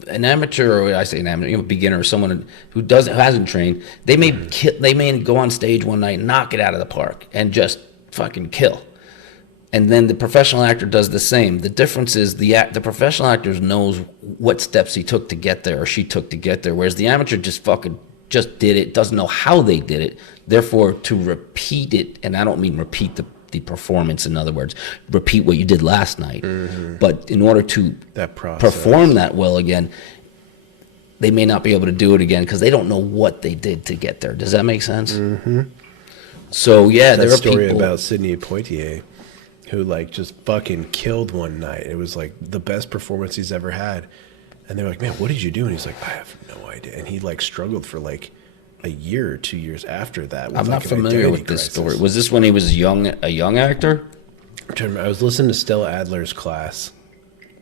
An amateur, or I say an amateur, a beginner, or someone who hasn't trained, they may go on stage one night, knock it out of the park, and just fucking kill. And then the professional actor does the same. The difference is the professional actor knows what steps he took to get there or she took to get there, whereas the amateur just did it, doesn't know how they did it. Therefore, to repeat it, and I don't mean repeat the performance, in other words, repeat what you did last night. Mm-hmm. But in order to perform that well again, they may not be able to do it again because they don't know what they did to get there. Does that make sense? Mm-hmm. So yeah, there are people. That story about Sidney Poitier, who just fucking killed one night. It was like the best performance he's ever had, And they were like, man, what did you do? And he's like, I have no idea. And he like struggled for like a year or 2 years after that. With I'm like not familiar with this story. Was this when he was a young actor? I'm trying to remember. I was listening to Stella Adler's class,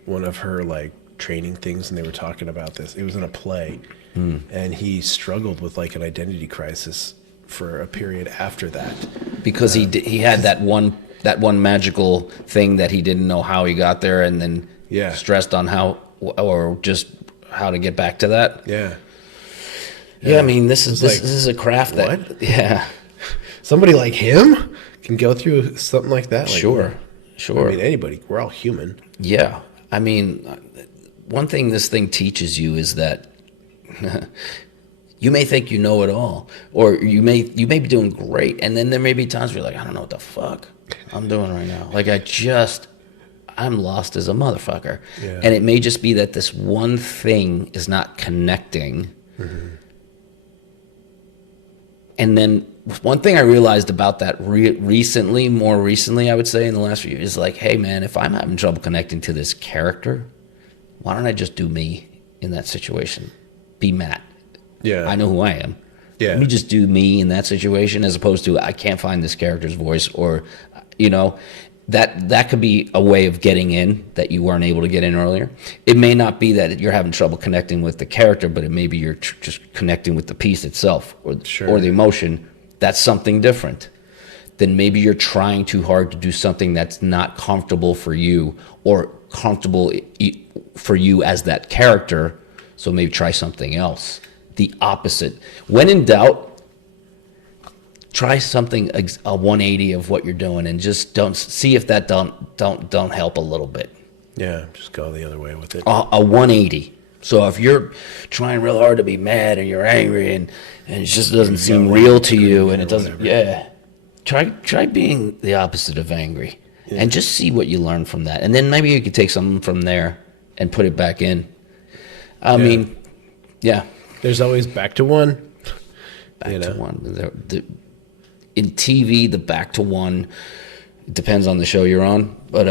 one of her like training things, and they were talking about this. It was in a play, and he struggled with like an identity crisis for a period after that. Because he had that one magical thing that he didn't know how he got there, and then stressed on how, or just how to get back to that. Yeah, I mean, this is a craft that somebody like him can go through something like that. Like, sure. I mean, anybody. We're all human. Yeah, I mean, one thing this thing teaches you is that you may think you know it all, or you may be doing great, and then there may be times where you're like, I don't know what the fuck I'm doing right now. Like I'm lost as a motherfucker, and it may just be that this one thing is not connecting. And then one thing I realized about that more recently, I would say in the last few years, is like, hey man, if I'm having trouble connecting to this character, why don't I just do me in that situation? Be Matt. Yeah. I know who I am. Yeah. Let me just do me in that situation, as opposed to I can't find this character's voice, or, that could be a way of getting in that you weren't able to get in earlier. It may not be that you're having trouble connecting with the character, but it may be you're just connecting with the piece itself, or the emotion. That's something different. Then maybe you're trying too hard to do something that's not comfortable for you, or comfortable for you as that character. So maybe try something else. The opposite. When in doubt, try something, a 180 of what you're doing, and just don't see if that don't help a little bit. Yeah, just go the other way with it. A 180. So if you're trying real hard to be mad and you're angry and it just doesn't seem real to you, and it doesn't, try being the opposite of angry, and just see what you learn from that, and then maybe you could take something from there and put it back in. I mean, there's always back to one. Back to one. In TV, the back to one, it depends on the show you're on, but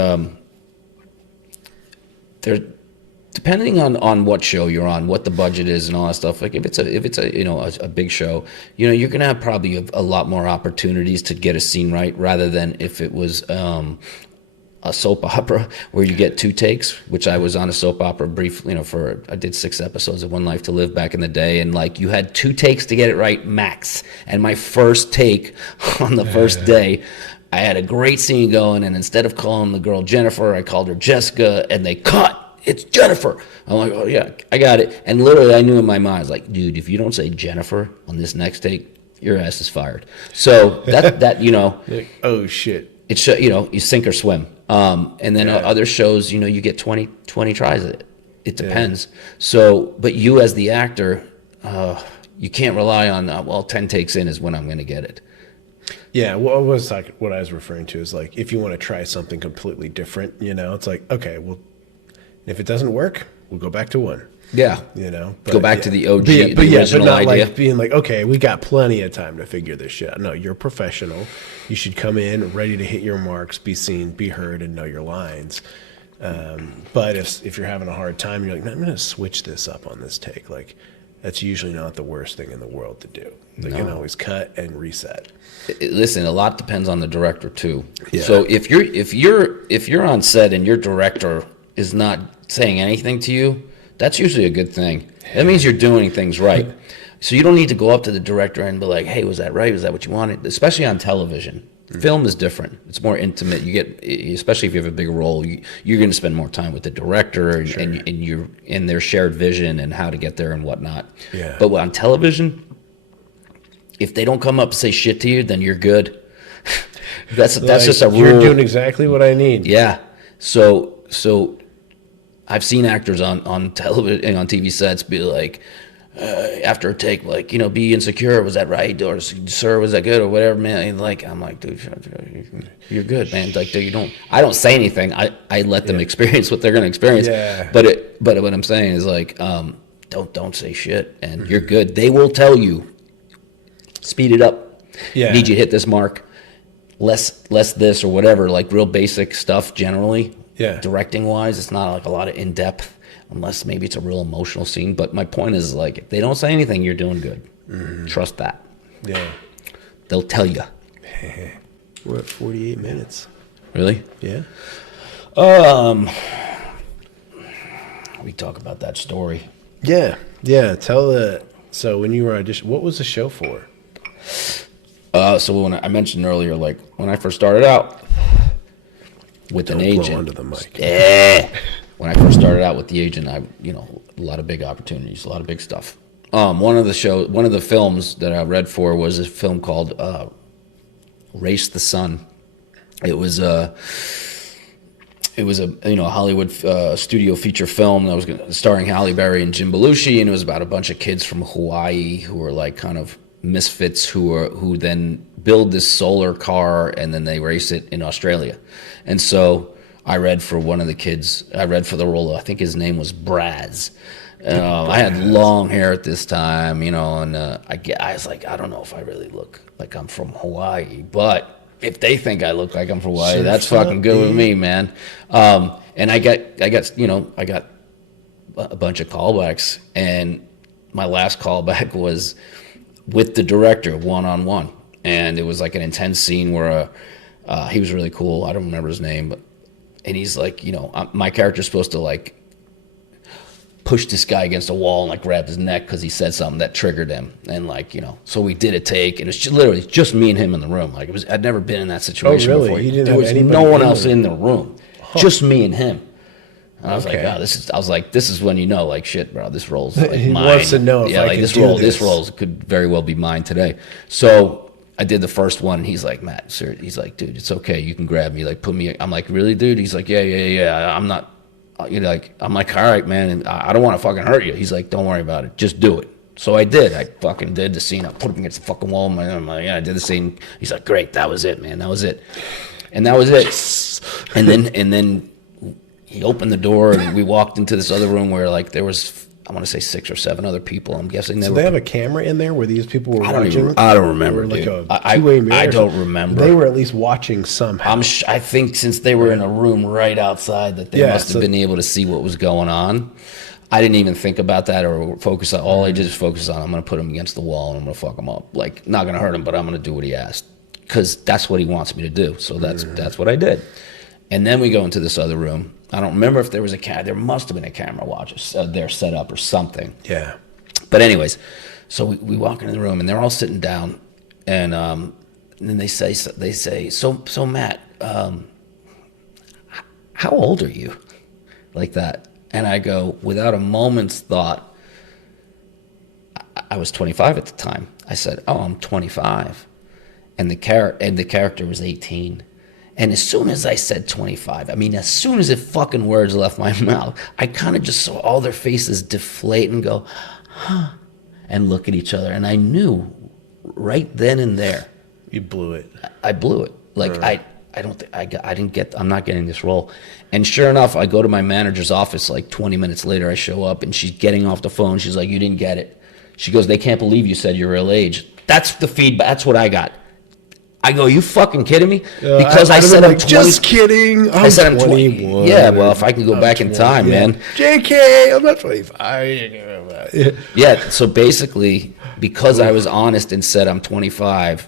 depending on what show you're on, what the budget is, and all that stuff. Like if it's a big show, you're gonna have probably a lot more opportunities to get a scene right, rather than if it was a soap opera where you get 2 takes, which I was on a soap opera briefly, I did 6 episodes of One Life to Live back in the day, and like you had 2 takes to get it right max. And my first take on the first day, I had a great scene going, and instead of calling the girl Jennifer, I called her Jessica, and they cut. It's Jennifer. I'm like, oh yeah, I got it. And literally I knew in my mind, I was like, dude, if you don't say Jennifer on this next take, your ass is fired. So that like, oh shit. It's, you sink or swim. And then other shows, you get 20 tries at it. It depends. So, but you as the actor, you can't rely on, 10 takes in is when I'm going to get it. Yeah, what I was referring to is like, if you want to try something completely different, it's like, okay, well, if it doesn't work, we'll go back to one. Yeah. But, go back to the OG, but original not idea. Like being like, okay, we got plenty of time to figure this shit out. No, you're a professional. You should come in ready to hit your marks, be seen, be heard, and know your lines. But if you're having a hard time, you're like, no, I'm going to switch this up on this take. Like, that's usually not the worst thing in the world to do. They can always cut and reset. Listen, a lot depends on the director too. Yeah. So if you're on set and your director is not saying anything to you, that's usually a good thing. That means you're doing things right. So you don't need to go up to the director and be like, hey, was that right? Was that what you wanted? Especially on television. Film is different. It's more intimate. You get, especially if you have a bigger role, you're going to spend more time with the director and you're in their shared vision and how to get there and whatnot. Yeah. But on television, if they don't come up and say shit to you, then you're good. That's just a rule. You're doing exactly what I need. Yeah. So I've seen actors on television, on TV sets be like, after a take, like, be insecure. Was that right? Or, sir, was that good? Or whatever, man. Like, I'm like, dude, you're good, man. Like, I don't say anything. I let them experience what they're going to experience. Yeah. But what I'm saying is like, don't say shit, and you're good. They will tell you, speed it up. Yeah. Need you to hit this mark, less this or whatever, like real basic stuff generally. Yeah. Directing wise, it's not like a lot of in-depth. unless maybe it's a real emotional scene. But my point is, like, if they don't say anything, you're doing good. Trust that. Yeah. They'll tell you. We're at 48 minutes. Really? Yeah. We talk about that story. Yeah. So when you were auditioning, what was the show for? So when I mentioned earlier, like when I first started out with an agent. Blow onto the mic. Yeah. When I first started out with the agent, a lot of big opportunities, a lot of big stuff. One of the films that I read for was a film called Race the Sun. It was a Hollywood studio feature film that was starring Halle Berry and Jim Belushi, and it was about a bunch of kids from Hawaii who were like kind of misfits who then build this solar car and then they race it in Australia. And so I read for one of the kids. I read for the role. I think his name was Braz. I had long hair at this time, and I was like, I don't know if I really look like I'm from Hawaii, but if they think I look like I'm from Hawaii, that's fucking good with me, man. And I got a bunch of callbacks, and my last callback was with the director, one-on-one, and it was like an intense scene where he was really cool. I don't remember his name, and he's like, my character's supposed to like push this guy against a wall and like grab his neck because he said something that triggered him, and so we did a take, and it's literally just me and him in the room. Like I'd never been in that situation before. There was no one else in the room, just me and him. And I was like, this is when like, shit, bro, this role's like he mine. wants to know if I can this role could very well be mine today. So I did the first one. And he's like, Matt, sir, he's like, dude, it's okay, you can grab me, like put me. I'm like, really, dude? He's like, yeah. I'm not. I'm like, all right, man, and I don't want to fucking hurt you. He's like, don't worry about it, just do it. So I did. I fucking did the scene. I put him against the fucking wall. I did the scene. He's like, great, that was it, man, that was it. And that was it. And then he opened the door, and we walked into this other room where like there was, I want to say 6 or 7 other people. I'm guessing they have a camera in there where these people were watching. I don't remember, like dude. A two-way mirror. I don't remember. They were at least watching somehow. I think since they were in a room right outside, that they must have been able to see what was going on. I didn't even think about that or focus on. All I did is focus on, I'm going to put him against the wall and I'm going to fuck him up. Like, not going to hurt him, but I'm going to do what he asked because that's what he wants me to do. So that's what I did. And then we go into this other room. I don't remember if there was there must have been a camera watcher there set up or something. Yeah. But anyways, so we walk into the room and they're all sitting down, and then they say, so Matt, how old are you? Like that. And I go, without a moment's thought, I was 25 at the time. I said, oh, I'm 25. And the character was 18. And as soon as I said 25, as soon as the fucking words left my mouth, I kind of just saw all their faces deflate and go, huh, and look at each other. And I knew right then and there. You blew it. I blew it. Like, I'm not getting this role. And sure enough, I go to my manager's office like 20 minutes later. I show up and she's getting off the phone. She's like, you didn't get it. She goes, they can't believe you said your real age. That's the feedback. That's what I got. I go, you fucking kidding me? Because I said I'm 20. Just kidding. I said I'm 21. Yeah, well, if I can go back in time, man. JK, I'm not 25. Yeah, so basically, because I was honest and said I'm 25,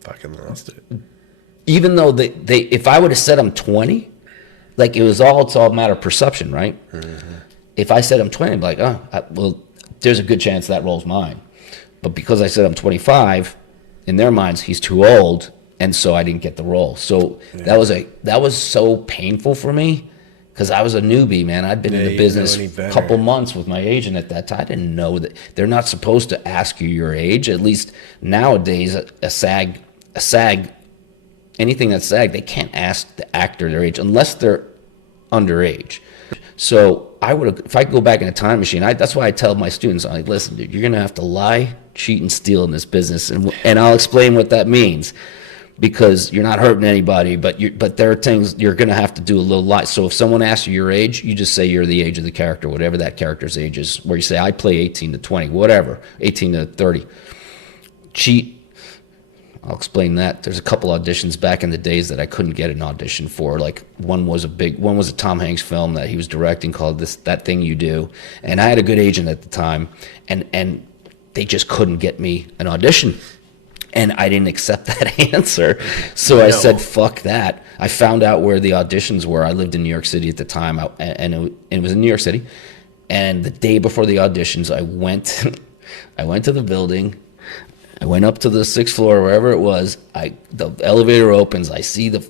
fucking lost it. Even though they if I would have said I'm 20, like it's all a matter of perception, right? Mm-hmm. If I said I'm 20, I'm like, well, there's a good chance that role's mine. But because I said I'm 25, in their minds, he's too old, and so I didn't get the role. So that was so painful for me because I was a newbie, man. I'd been in the business a couple months with my agent at that time. I didn't know that they're not supposed to ask you your age. At least nowadays, a SAG, anything that's SAG, they can't ask the actor their age unless they're underage. So if I could go back in a time machine, that's why I tell my students, I'm like, listen, dude, you're gonna have to lie, cheat, and steal in this business, and I'll explain what that means, because you're not hurting anybody, but there are things you're gonna have to do a little lie. So if someone asks you your age, you just say you're the age of the character, whatever that character's age is. Where you say I play 18 to 20, whatever, 18 to 30. Cheat. I'll explain that. There's a couple auditions back in the days that I couldn't get an audition for. Like one was a Tom Hanks film that he was directing called That Thing You Do, and I had a good agent at the time, and they just couldn't get me an audition, and I didn't accept that answer. So I said, "Fuck that." I found out where the auditions were. I lived in New York City at the time, and it was in New York City. And the day before the auditions, I went to the building. I went up to the 6th floor, wherever it was. The elevator opens. I see this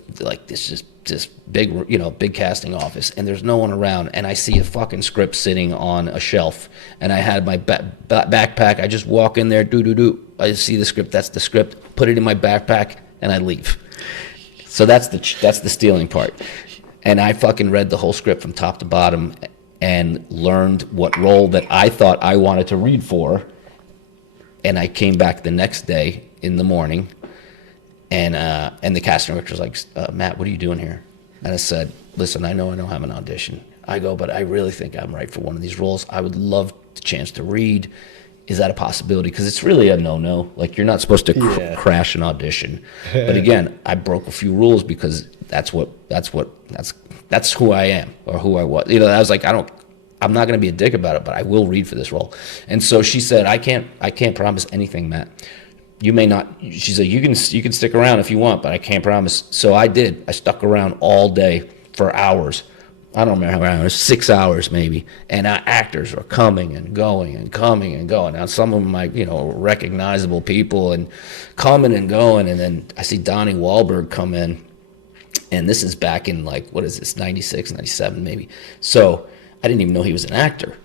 big casting office, and there's no one around. And I see a fucking script sitting on a shelf, and I had my backpack. I just walk in there, I see the script. That's the script. Put it in my backpack, and I leave. So that's the stealing part. And I fucking read the whole script from top to bottom, and learned what role that I thought I wanted to read for. And I came back the next day in the morning, and the casting director was like, "Matt, what are you doing here?" And I said, "Listen, I know I don't have an audition." I go, "But I really think I'm right for one of these roles. I would love the chance to read. Is that a possibility?" Because it's really a no-no. Like, you're not supposed to crash an audition. But again, I broke a few rules because that's who I am, or who I was. I was like, I'm not going to be a dick about it, but I will read for this role. And so she said, I can't promise anything, Matt. You may not. She said, you can stick around if you want, but I can't promise. So I did. I stuck around all day for hours. I don't remember how many hours, 6 hours maybe. And actors were coming and going and coming and going. Now some of them, recognizable people, and coming and going. And then I see Donnie Wahlberg come in, and this is back in 96, 97 maybe. So I didn't even know he was an actor.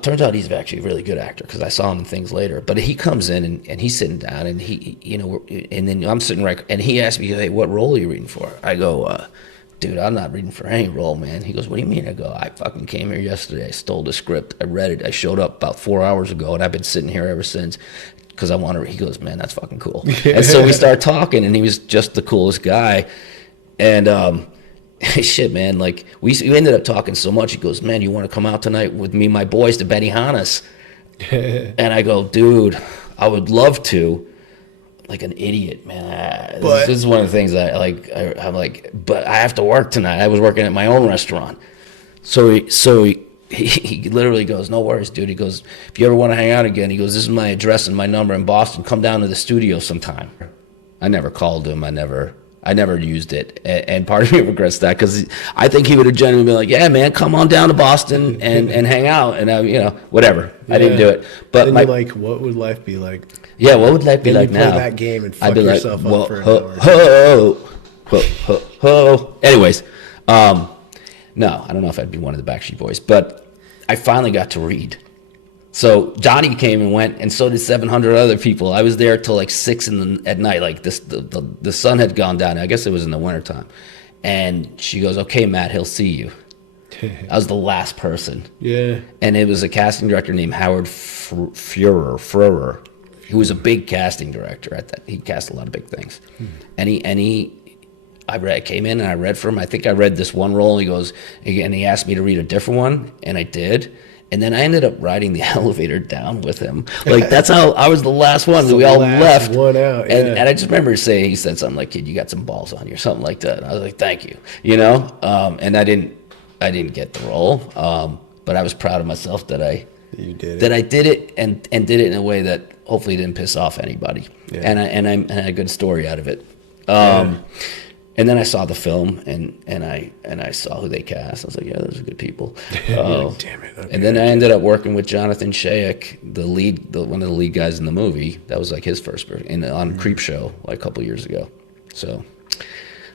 Turns out he's actually a really good actor, because I saw him in things later. But he comes in, and he's sitting down, and and then I'm sitting right, and he asked me, "Hey, what role are you reading for?" I go, "Dude, I'm not reading for any role, man." He goes, "What do you mean?" I go, "I fucking came here yesterday. I stole the script. I read it. I showed up about 4 hours ago, and I've been sitting here ever since because I want to." He goes, "Man, that's fucking cool." And so we start talking, and he was just the coolest guy. And shit, man, like we ended up talking so much. He goes, "Man, you want to come out tonight with me and my boys to Benihana's?" And I go, "Dude, I would love to." Like an idiot, man. This is one of the things I'm like, but I have to work tonight. I was working at my own restaurant. So he literally goes, "No worries, dude." He goes, "If you ever want to hang out again," he goes, "this is my address and my number in Boston. Come down to the studio sometime." I never called him. I never used it. And part of me regrets that, because I think he would have genuinely been like, "Yeah, man, come on down to Boston and hang out." And whatever. Yeah. I didn't do it. But then you're like, what would life be like? Yeah, what would life be like now? Play that game and fuck yourself up for an hour. Anyways, no, I don't know if I'd be one of the Backstreet Boys, but I finally got to read. So Johnny came and went, and so did 700 other people. I was there till like 6 at night. Like the sun had gone down. I guess it was in the wintertime. And she goes, "Okay, Matt, he'll see you." I was the last person. Yeah. And it was a casting director named Howard Fuhrer. He was a big casting director at that. He cast a lot of big things. I came in and I read for him. I think I read this one role. He goes, and he asked me to read a different one, and I did. And then I ended up riding the elevator down with him. Like, that's how I was the last one. We all left. One out. Yeah. And I just remember he said something like, "Kid, you got some balls on you," or something like that. And I was like, "Thank you." And I didn't get the role. But I was proud of myself that I did it and did it in a way that hopefully didn't piss off anybody. Yeah. And I had a good story out of it. And then I saw the film, and I saw who they cast. I was like, "Yeah, those are good people." Like, damn it. Okay. And then I ended up working with Jonathan Shaik, one of the lead guys in the movie. That was like his first on Creep Show like a couple years ago. So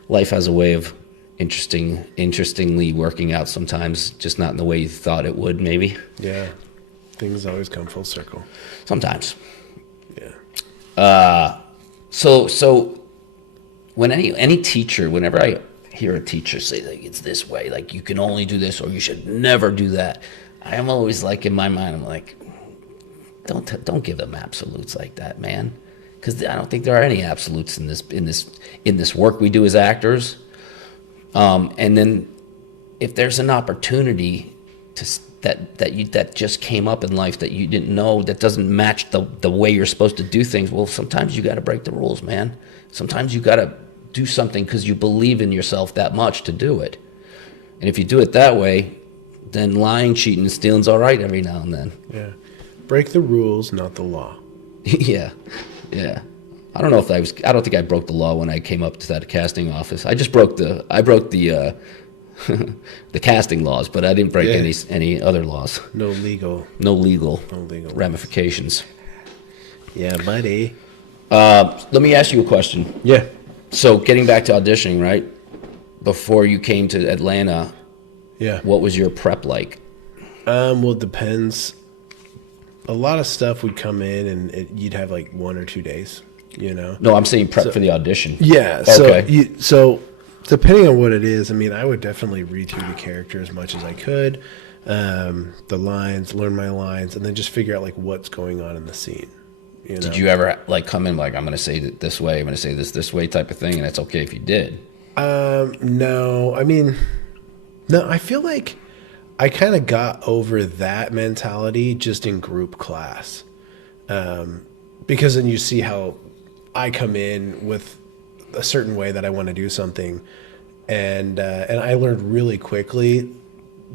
life has a way of interestingly working out sometimes, just not in the way you thought it would, maybe. Yeah. Things always come full circle. Sometimes. Yeah. So when any teacher, whenever I hear a teacher say, like, it's this way, like, you can only do this, or you should never do that, I am always like, in my mind, I'm like, don't give them absolutes like that, man, because I don't think there are any absolutes in this work we do as actors. And then if there's an opportunity that just came up in life that you didn't know, that doesn't match the way you're supposed to do things. Well, sometimes you got to break the rules, man. Sometimes you got to do something because you believe in yourself that much to do it. And if you do it that way, then lying, cheating, and stealing's all right every now and then. Yeah. Break the rules, not the law. Yeah. I don't think I broke the law when I came up to that casting office. I broke the the casting laws, but I didn't break any other laws. No legal ramifications. Yeah, buddy. Let me ask you a question. Yeah. So getting back to auditioning, right? Before you came to Atlanta, what was your prep like? Well, it depends. A lot of stuff would come in, and you'd have like 1 or 2 days. No, I'm saying prep for the audition. Yeah. Okay. So depending on what it is, I mean, I would definitely read through the character as much as I could, the lines, learn my lines, and then just figure out like what's going on in the scene. Did you ever like come in like, I'm going to say it this way, I'm going to say this way type of thing, and it's okay if you did? No. I mean, no. I feel like I kind of got over that mentality just in group class, because then you see how I come in with a certain way that I want to do something, and I learned really quickly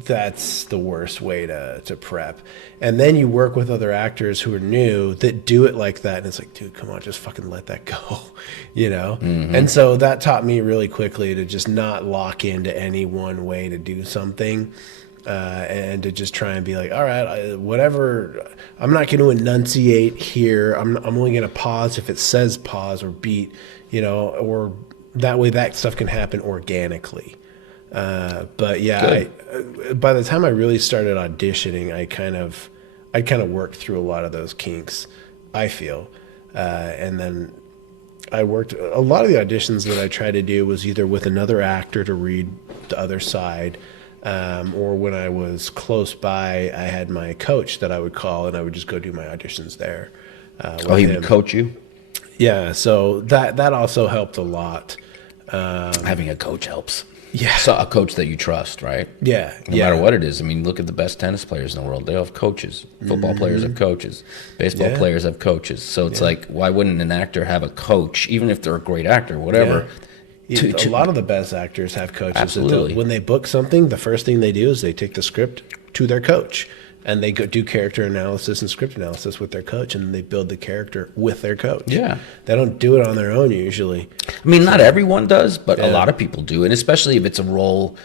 that's the worst way to prep. And then you work with other actors who are new that do it like that, and it's like, dude, come on, just fucking let that go, Mm-hmm. And so that taught me really quickly to just not lock into any one way to do something, and to just try and be like, all right, whatever, I'm not going to enunciate here. I'm only going to pause if it says pause or beat, or that way that stuff can happen organically. But yeah, by the time I really started auditioning, I kind of worked through a lot of those kinks, I feel. And then I worked, a lot of the auditions that I tried to do was either with another actor to read the other side, or when I was close by, I had my coach that I would call, and I would just go do my auditions there. He would coach you? Yeah, so that also helped a lot. Having a coach helps. Yeah. So a coach that you trust, right? Yeah. No matter what it is. I mean, look at the best tennis players in the world. They all have coaches. Football players have coaches. Baseball players have coaches. So it's like, why wouldn't an actor have a coach, even if they're a great actor, whatever? Yeah. A lot of the best actors have coaches. Absolutely. When they book something, the first thing they do is they take the script to their coach, and they do character analysis and script analysis with their coach, and they build the character with their coach. Yeah. They don't do it on their own usually. I mean, not everyone does, but a lot of people do. And especially if it's a role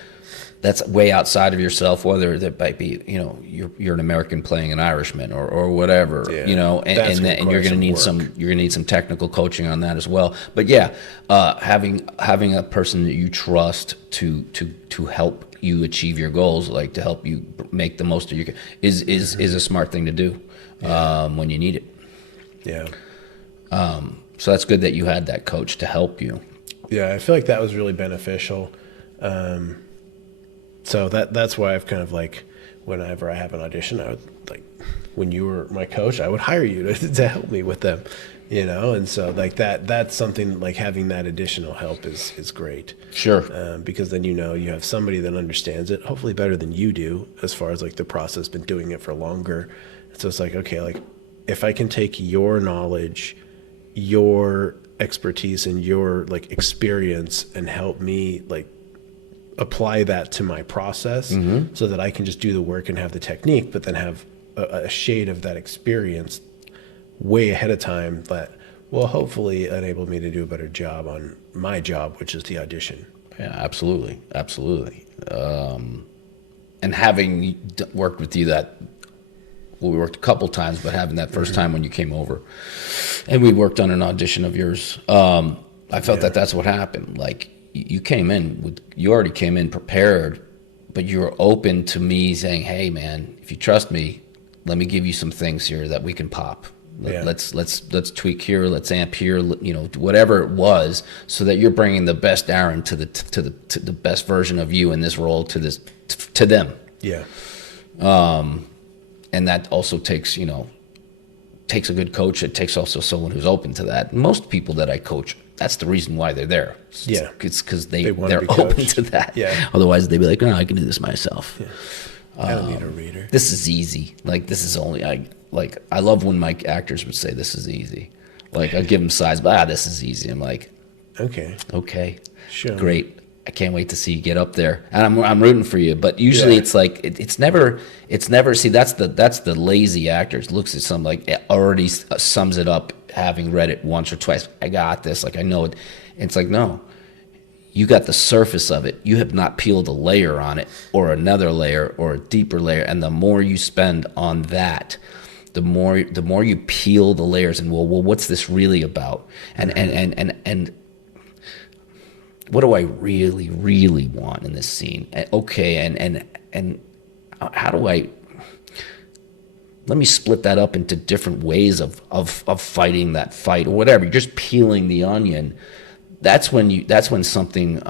that's way outside of yourself, whether that might be, you're an American playing an Irishman or whatever, and you're going to need some technical coaching on that as well. But having a person that you trust to help you achieve your goals, like to help you make the most of your is a smart thing to do when you need it. Yeah. So that's good that you had that coach to help you. Yeah, I feel like that was really beneficial. So that's why I've kind of like, whenever I have an audition, I would like, when you were my coach, I would hire you to help me with them, and so like that's something like having that additional help is great. Sure. Because then you have somebody that understands it, hopefully better than you do, as far as like the process, been doing it for longer. So it's like, okay, like if I can take your knowledge, your expertise, and your like experience and help me like apply that to my process, so that I can just do the work and have the technique, but then have a shade of that experience way ahead of time, that will hopefully enable me to do a better job on my job, which is the audition. Yeah, absolutely. And having worked with you we worked a couple times, but having that first time when you came over and we worked on an audition of yours, I felt that's what happened. Like you already came in prepared, but you were open to me saying, hey man, if you trust me, let me give you some things here that we can pop. Let's tweak here, let's amp here, whatever it was, so that you're bringing the best Aaron to the best version of you in this role to them. Yeah. And that also takes a good coach. It takes also someone who's open to that. Most people that I coach, that's the reason why they're there. It's because they're open to that. Yeah. Otherwise, they'd be like, no, I can do this myself. I don't need a reader. This is easy. Like, this is only, I love when my actors would say, this is easy. Like, I give them sides, but this is easy. I'm like, okay, Sure. great. I can't wait to see you get up there, and I'm rooting for you. But usually it's like it's never. See, that's the lazy actors. Looks at something like it already sums it up, having read it once or twice. I got this. Like, I know it. And it's like, no, you got the surface of it. You have not peeled a layer on it, or another layer, or a deeper layer. And the more you spend on that, the more you peel the layers. And well, what's this really about? And what do I really, really want in this scene? Okay, and how do I? Let me split that up into different ways of fighting that fight or whatever. You're just peeling the onion. That's when something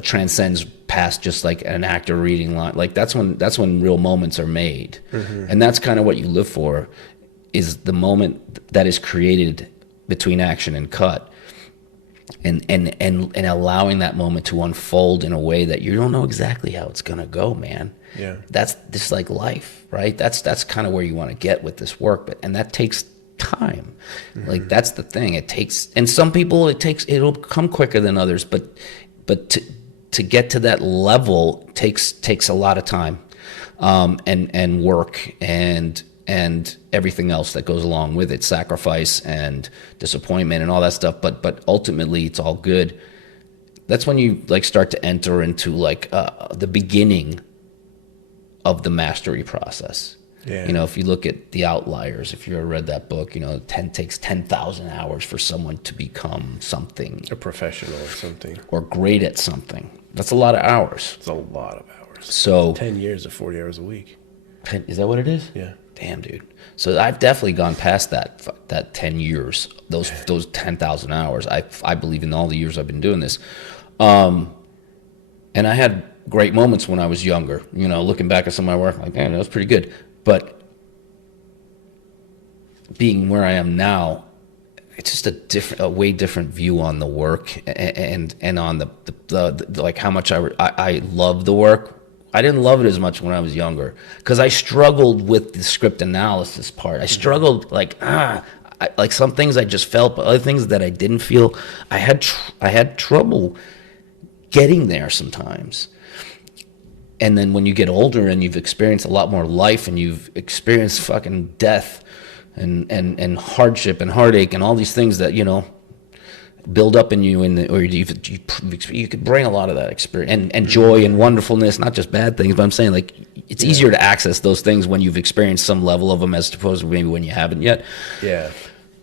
transcends past just like an actor reading line. Like that's when real moments are made, and that's kind of what you live for, is the moment that is created between action and cut. And allowing that moment to unfold in a way that you don't know exactly how it's gonna go, man. Yeah. That's just like life, right? That's kind of where you want to get with this work, and that takes time. Like, that's the thing. It takes, and some people it'll come quicker than others, but to get to that level takes a lot of time, and work and everything else that goes along with it, sacrifice and disappointment and all that stuff. But ultimately, it's all good. That's when you like start to enter into like the beginning of the mastery process. Yeah. You know, if you look at The Outliers, if you ever read that book, you know, takes 10,000 hours for someone to become something, A professional or something. or great at something. That's a lot of hours. It's a lot of hours. So 10 years of 40 hours a week. is that what it is? Yeah. Damn, dude. So I've definitely gone past that 10 years, those 10,000 hours. I believe in all the years I've been doing this. And I had great moments when I was younger, you know, looking back at some of my work, like, man, that was pretty good. But being where I am now, it's just a way different view on the work, and on the like how much I love the work. I didn't love it as much when I was younger because I struggled with the script analysis part. I struggled like some things I just felt, but other things that I didn't feel, I had trouble getting there sometimes. And then when you get older and you've experienced a lot more life and you've experienced fucking death and hardship and heartache and all these things that, you know, build up in you, or you could bring a lot of that experience and joy and wonderfulness, not just bad things, but I'm saying, like, it's easier to access those things when you've experienced some level of them as opposed to maybe when you haven't yet. Yeah.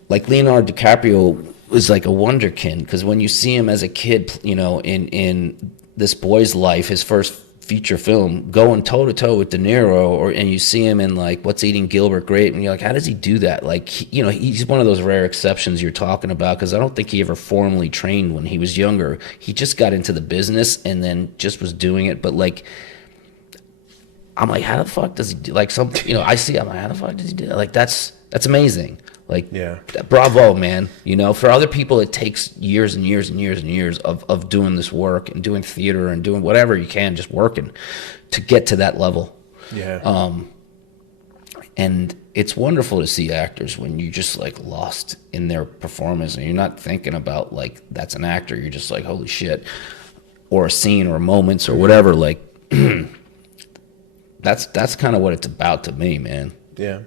Like Leonardo DiCaprio was like a wonderkind, because when you see him as a kid, you know, in this boy's life, his first feature film, going toe to toe with De Niro, and you see him in like What's Eating Gilbert Grape, and you're like, how does he do that? Like, you know, he's one of those rare exceptions you're talking about, because I don't think he ever formally trained when he was younger. He just got into the business and then just was doing it. But like, I'm like, how the fuck does he do? Like, something, you know, I see, I'm like, how the fuck does he do that? Like, that's amazing. Like, yeah, bravo, man. You know, for other people, it takes years and years and years and years of doing this work and doing theater and doing whatever you can, just working to get to that level. Yeah. And it's wonderful to see actors when you just like lost in their performance and you're not thinking about like, that's an actor. You're just like, holy shit, or a scene or moments or whatever. Like, that's kind of what it's about to me, man. Yeah.